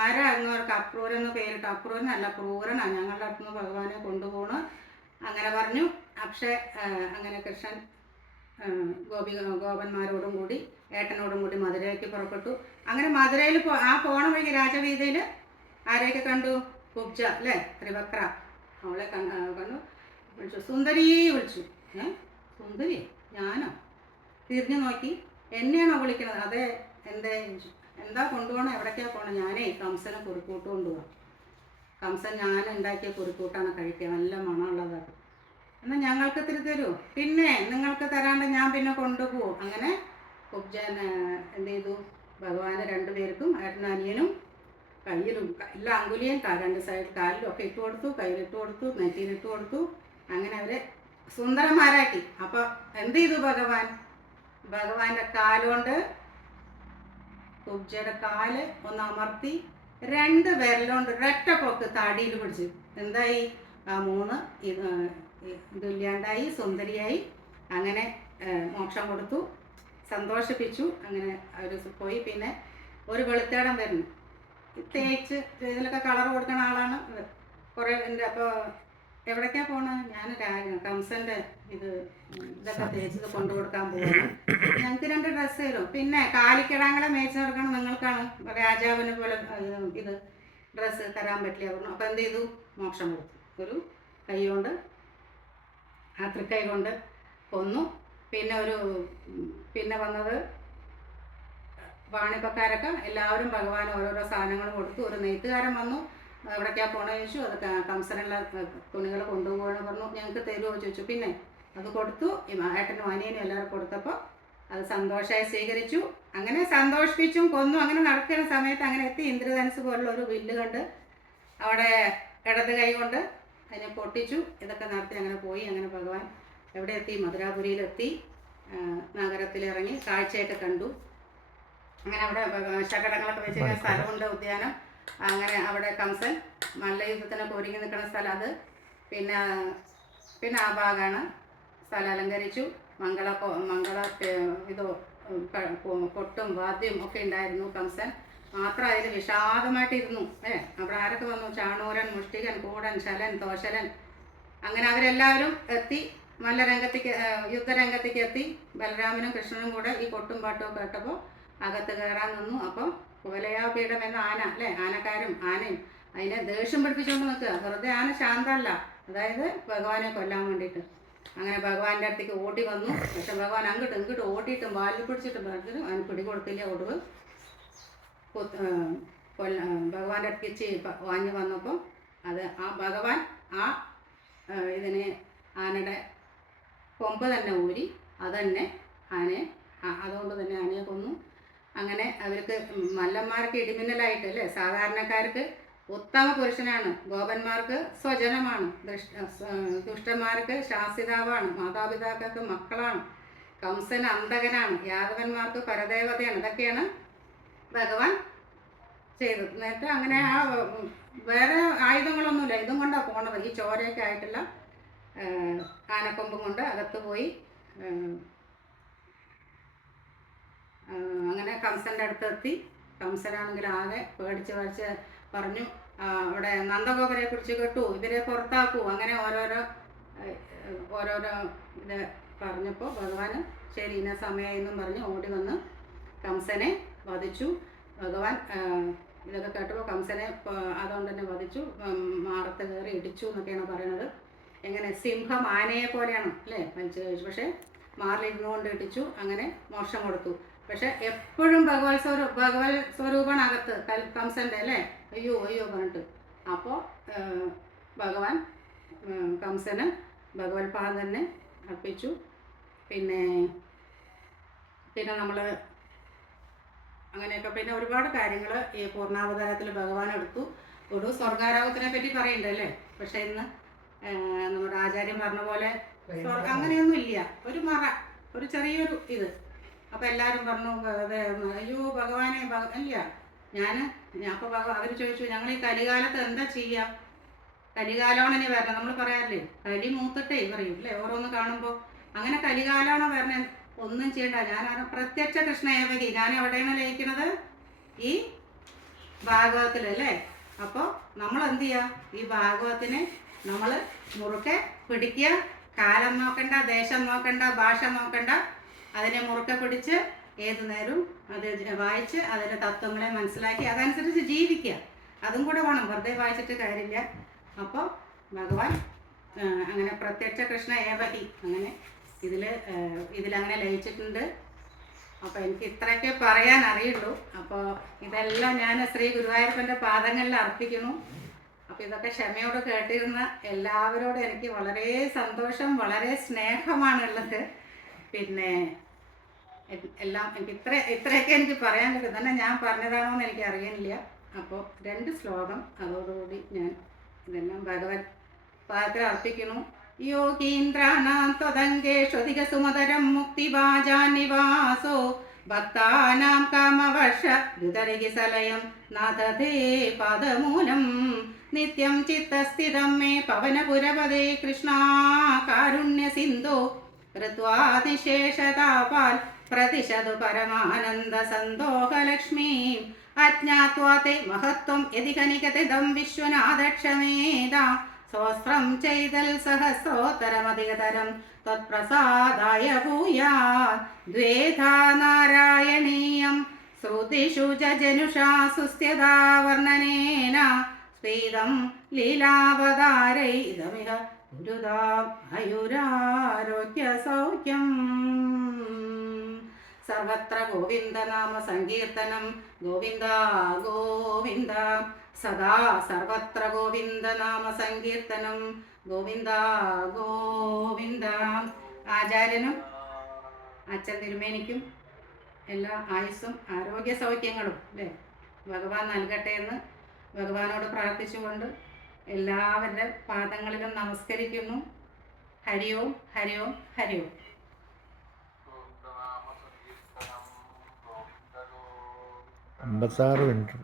ആരാ എന്നവർക്ക് അക്രൂരൻ എന്ന് പേരിട്ട്? അക്രൂരനല്ല, ക്രൂരനാണ്. ഞങ്ങളുടെ അടുത്ത് നിന്ന് ഭഗവാനെ കൊണ്ടുപോകണം അങ്ങനെ പറഞ്ഞു. പക്ഷേ അങ്ങനെ കൃഷ്ണൻ ഗോപന്മാരോടും കൂടി ഏട്ടനോടും കൂടി മധുരയ്ക്ക് പുറപ്പെട്ടു. അങ്ങനെ മധുരയിൽ പോണ വഴിക്ക് രാജവീതിയിൽ ആരെയൊക്കെ കണ്ടു? കുബ്ജ, അല്ലേ? ത്രിവക്ര, അവളെ കണ്ടു. വിളിച്ചു, സുന്ദരി വിളിച്ചു. സുന്ദരി? ഞാനോ? തിരിഞ്ഞു നോക്കി, എന്നെയാണോ വിളിക്കുന്നത്? അതെ. എന്താ കൊണ്ടുപോകണം? എവിടേക്കാണ് പോകണം? ഞാനേ കംസനെ കുറിക്കൂട്ട് കൊണ്ടുപോകാം. കംസൻ ഞാൻ ഉണ്ടാക്കിയ കുറിക്കൂട്ടാണ് കഴിക്കുക, നല്ല മണമുള്ളതാണ്. എന്നാൽ ഞങ്ങൾക്ക് ഇത്തിരി തരൂ. പിന്നെ നിങ്ങൾക്ക് തരാണ്ട് ഞാൻ പിന്നെ കൊണ്ടുപോകും. അങ്ങനെ കുബ്ജൻ എന്ത് ചെയ്തു? ഭഗവാന് രണ്ടുപേർക്കും, ഏട്ടനും അനിയനും, കയ്യിലും എല്ലാ അങ്കുലിയും രണ്ട് സൈഡ് കാലിലും ഒക്കെ ഇട്ട് കൊടുത്തു, കയ്യിലിട്ട് കൊടുത്തു, നെറ്റിയിലിട്ട് കൊടുത്തു. അങ്ങനെ അവരെ സുന്ദരന്മാരാക്കി. അപ്പോൾ എന്ത് ചെയ്തു ഭഗവാന്റെ കാലുകൊണ്ട് കുബ്ജയുടെ കാല് ഒന്ന് അമർത്തി രണ്ട് വിരലുകൊണ്ട് ഒരൊറ്റ പൊക്ക് താടിയിൽ പിടിച്ചു. എന്തായി? ആ മൂന്ന് ഇതില്ലാണ്ടായി, സുന്ദരിയായി. അങ്ങനെ മോക്ഷം കൊടുത്തു, സന്തോഷിപ്പിച്ചു. അങ്ങനെ അവർ പോയി. പിന്നെ ഒരു വെളുത്തേടം വരുന്നു. തേച്ച് ഇതിലൊക്കെ കളർ കൊടുക്കുന്ന ആളാണ് ഇത്. കുറേ ഉണ്ട്. അപ്പോൾ എവിടേക്കാണ് പോണത്? ഞാൻ കംസൻ്റെ ഇതൊക്കെ തേച്ചത് കൊണ്ടു കൊടുക്കാൻ പോകുന്നു. ഞങ്ങൾക്ക് 2 ഡ്രസ്സ് തരും. പിന്നെ കാലിക്കിടാങ്ങളെ മേച്ച് നടക്കണം, നിങ്ങൾക്കാണ് രാജാവിനെ പോലെ ഇത് ഡ്രസ്സ് തരാൻ പറ്റില്ല പറഞ്ഞു. അപ്പോൾ എന്ത് ചെയ്തു? മോക്ഷം കൊടുത്തു. ഒരു കൈ കൊണ്ട്, ആ തൃക്കൈ കൊണ്ട് കൊന്നു. പിന്നെ വന്നത് വാണിപ്പക്കാരൊക്കെ എല്ലാവരും ഭഗവാൻ ഓരോരോ സാധനങ്ങൾ കൊടുത്തു. ഒരു നെയ്ത്തുകാരൻ വന്നു, എവിടേക്കാണ് പോകണമെന്ന് ചോദിച്ചു. അത് കംസനുള്ള തുണികൾ കൊണ്ടുപോകണമെന്ന് പറഞ്ഞു. ഞങ്ങൾക്ക് തരുമോ ചോദിച്ചു. പിന്നെ അത് കൊടുത്തു. ഏട്ടനും അനിയനും എല്ലാവരും കൊടുത്തപ്പോൾ അത് സന്തോഷമായി സ്വീകരിച്ചു. അങ്ങനെ സന്തോഷിപ്പിച്ചും കൊന്നു. അങ്ങനെ നടക്കുന്ന സമയത്ത് അങ്ങനെ എത്തി. ഇന്ദ്രധനുസ് പോലുള്ള ഒരു വില്ല് കണ്ട് അവിടെ ഇടത് കൈ കൊണ്ട് അതിനെ പൊട്ടിച്ചു. ഇതൊക്കെ നടത്തി അങ്ങനെ പോയി. അങ്ങനെ ഭഗവാൻ എവിടെ എത്തി? മധുരാപുരിയിലെത്തി. നഗരത്തിലിറങ്ങി കാഴ്ചയൊക്കെ കണ്ടു. അങ്ങനെ അവിടെ ശകടങ്ങളൊക്കെ വെച്ചിരിക്കുന്ന സ്ഥലമുണ്ട്, ഉദ്യാനം. അങ്ങനെ അവിടെ കംസൻ മല്ലയുദ്ധത്തിനൊക്കെ ഒരുങ്ങി നിൽക്കുന്ന സ്ഥലം അത്. പിന്നെ ആ ഭാഗമാണ്. സ്ഥലം അലങ്കരിച്ചു. മംഗള ഇതോ കൊട്ടും വാദ്യം ഒക്കെ ഉണ്ടായിരുന്നു. കംസൻ മാത്രം അതിൽ വിഷാദമായിട്ടിരുന്നു. അവിടെ ആരൊക്കെ വന്നു? ചാണൂരൻ, മുഷ്ടികൻ, കൂടൻ, ശലൻ, തോശലൻ, അങ്ങനെ അവരെല്ലാവരും എത്തി. യുദ്ധരംഗത്തേക്ക് എത്തി. ബലരാമനും കൃഷ്ണനും കൂടെ ഈ കൊട്ടും പാട്ടും ഒക്കെ കേട്ടപ്പോൾ അകത്ത് കയറാൻ നിന്നു. അപ്പം കുവലയാപീഠം എന്ന ആന അല്ലേ, ആനക്കാരും ആനയും അതിനെ ദേഷ്യം പിടിപ്പിച്ചുകൊണ്ട് നിൽക്കുക. വെറുതെ ആന ശാന്തമല്ല, അതായത് ഭഗവാനെ കൊല്ലാൻ വേണ്ടിയിട്ട്. അങ്ങനെ ഭഗവാന്റെ അടുത്തേക്ക് ഓടി വന്നു. പക്ഷെ ഭഗവാൻ അങ്ങോട്ട് ഓടിയിട്ടും വാലിൽ പിടിച്ചിട്ടും പറഞ്ഞിട്ട് അവന് പിടികൊടുത്തില്ല. ഒടുവ് ഭഗവാന്റെ അടുത്തേക്ക് വാങ്ങി വന്നപ്പോൾ ആ ഭഗവാൻ ഇതിനെ ആനയുടെ കൊമ്പ് തന്നെ ഊരി അതുകൊണ്ട് തന്നെ ആനയെ കൊന്നു. അങ്ങനെ അവർക്ക് മല്ലന്മാർക്ക് ഇടിമിന്നലായിട്ട് അല്ലേ, സാധാരണക്കാർക്ക് ഉത്തമ പുരുഷനാണ്, ഗോപന്മാർക്ക് സ്വജനമാണ്, ദുഷ്ടന്മാർക്ക് ശാസിതാവാണ്, മാതാപിതാക്കൾക്ക് മക്കളാണ്, കംസന് അന്തകനാണ്, യാദവന്മാർക്ക് പരദേവതയാണ്. ഇതൊക്കെയാണ് ഭഗവാൻ ചെയ്തത്. നേരത്തെ അങ്ങനെ വേറെ ആയുധങ്ങളൊന്നുമില്ല, ഇതും കൊണ്ടാണ് പോണത്. ഈ ചോരയൊക്കെ ആയിട്ടുള്ള ആനക്കൊമ്പും കൊണ്ട് അകത്ത് പോയി. അങ്ങനെ കംസൻ്റെ അടുത്തെത്തി. കംസനാണെങ്കിൽ ആകെ പേടിച്ച് പറഞ്ഞു, അവിടെ നന്ദഗോപരെ കുറിച്ച് കേട്ടു, ഇവരെ പുറത്താക്കൂ. അങ്ങനെ ഓരോരോ ഇത് പറഞ്ഞപ്പോൾ ഭഗവാന് ശരി ഇന്ന സമയമെന്നും പറഞ്ഞ് ഓടി വന്ന് കംസനെ വധിച്ചു. ഭഗവാൻ ഇതൊക്കെ കേട്ടപ്പോൾ കംസനെ അതുകൊണ്ട് തന്നെ വധിച്ചു. മാറത്ത് കയറി ഇടിച്ചു എന്നൊക്കെയാണ് പറയുന്നത്. എങ്ങനെ സിംഹം ആനയെ പോലെയാണ് അല്ലേ വലിച്ചു കഴിച്ചു. പക്ഷേ മാറിലിരുന്നുകൊണ്ട് ഇടിച്ചു. അങ്ങനെ മോക്ഷം കൊടുത്തു. പക്ഷെ എപ്പോഴും ഭഗവത് സ്വരൂപണകത്ത് കംസൻ്റെ അല്ലേ, അയ്യോ പറഞ്ഞിട്ട്. അപ്പോൾ ഭഗവാൻ കംസന് ഭഗവത്പാദം തന്നെ അർപ്പിച്ചു. പിന്നെ നമ്മൾ അങ്ങനെയൊക്കെ പിന്നെ ഒരുപാട് കാര്യങ്ങൾ ഈ പൂർണ്ണാവതാരത്തിൽ ഭഗവാൻ എടുത്തു. ഒരു സ്വർഗാരോഹത്തിനെ പറ്റി പറയുന്നുണ്ടല്ലേ. പക്ഷെ ഇന്ന് നമ്മുടെ ആചാര്യൻ പറഞ്ഞ പോലെ അങ്ങനെയൊന്നും ഇല്ല. ഒരു ചെറിയൊരു ഇത്. അപ്പോൾ എല്ലാവരും പറഞ്ഞു അയ്യോ ഭഗവാനെ ഇല്ല. അപ്പോൾ അവർ ചോദിച്ചു, ഞങ്ങൾ ഈ കലികാലത്ത് എന്താ ചെയ്യുക? കലികാലമാണ് ഇനി വരണം. നമ്മൾ പറയാറില്ലേ, കലി മൂത്തിട്ടേ പറയും അല്ലേ ഓരോന്ന് കാണുമ്പോൾ. അങ്ങനെ കലികാലമാണോ വരണേ? ഒന്നും ചെയ്യണ്ട. ഞാൻ പ്രത്യക്ഷ കൃഷ്ണയേവകി. ഞാൻ എവിടെയാണ് ലയിക്കുന്നത്? ഈ ഭാഗവതത്തിലല്ലേ. അപ്പോൾ നമ്മൾ എന്ത് ചെയ്യുക? ഈ ഭാഗവതത്തിനെ നമ്മൾ മുറുക്കെ പിടിക്കുക. കാലം നോക്കണ്ട, ദേശം നോക്കണ്ട, ഭാഷ നോക്കണ്ട. അതിനെ മുറുക്കെ പിടിച്ച് ഏതു നേരവും അത് വായിച്ച് അതിൻ്റെ തത്വങ്ങളെ മനസ്സിലാക്കി അതനുസരിച്ച് ജീവിക്കുക. അതും കൂടെ വേണം, വെറുതെ വായിച്ചിട്ട് കാര്യമില്ല. അപ്പോൾ ഭഗവാൻ അങ്ങനെ പ്രത്യക്ഷ കൃഷ്ണ ഏവഹി അങ്ങനെ ഇതിലങ്ങനെ ലയിച്ചിട്ടുണ്ട്. അപ്പോൾ എനിക്ക് ഇത്രയൊക്കെ പറയാൻ അറിയുള്ളൂ. അപ്പോൾ ഇതെല്ലാം ഞാൻ ശ്രീ ഗുരുവായൂരപ്പൻ്റെ പാദങ്ങളിൽ അർപ്പിക്കുന്നു. അപ്പോൾ ഇതൊക്കെ ക്ഷമയോട് കേട്ടിരുന്ന എല്ലാവരോടും എനിക്ക് വളരെ സന്തോഷം, വളരെ സ്നേഹമാണുള്ളത്. പിന്നെ എല്ലാം എനിക്ക് ഇത്രയൊക്കെ എനിക്ക് പറയാൻ പറ്റും. തന്നെ ഞാൻ പറഞ്ഞതാണോ എന്ന് എനിക്ക് അറിയുന്നില്ല. അപ്പോൾ 2 ശ്ലോകം അതോടുകൂടി ഞാൻ ഇതെല്ലാം ഭഗവത് പാദത്തിൽ അർപ്പിക്കുന്നു. യോഗീന്ദ്രാണാം ത്വദംഗേഷ്വധിക സുമധരം മുക്തിഭാജാനിവാസോ ഭക്താനാം കാമവർഷ ദ്രുതരികിസലയം നാഥതേ പാദമൂലം നിത്യം ചിത്തസ്ഥിതം മേ പവനപുരപദേ കൃഷ്ണാ കാരുണ്യ സിന്ധോ കൃത്വാതിശേഷതാപാൽ പ്രതിശതു പരമാനന്ദസന്തോഹലക്ഷ്മീം അജ്ഞാത്വാ തേ മഹത്വം യതി കനികതിദം വിശ്വനാഥക്ഷമേതാ സഹസ്രം ചെയ്തൽ സഹസ്രോത്തരമധികതരം തത്പ്രസാദായ ഭൂയാത് ദ്വേധാ നാരായണീയം ശ്രുതിഷു ജനുഷാ സുസ്ഥ്യതാ വർണ്ണനേന സ്ഫീതം ലീലാവതാരൈതമിഹ ഗുരുതാം ആയുരാരോഗ്യ സൗഖ്യം. സർവത്ര ഗോവിന്ദനാമ സങ്കീർത്തനം ഗോവിന്ദ ഗോവിന്ദ സദാ സർവത്ര ഗോവിന്ദനാമ സങ്കീർത്തനം ഗോവിന്ദ ഗോവിന്ദ. ആചാര്യനും അച്ഛൻ തിരുമേനിക്കും എല്ലാ ആയുസ്സും ആരോഗ്യ സൗഖ്യങ്ങളും അല്ലേ ഭഗവാൻ നൽകട്ടെ എന്ന് ഭഗവാനോട് പ്രാർത്ഥിച്ചുകൊണ്ട് എല്ലാവരുടെ പാദങ്ങളിലും നമസ്കരിക്കുന്നു. ഹരി ഓം ഹരി ഓം ഹരി ഓം. 56 മിനിറ്റ്.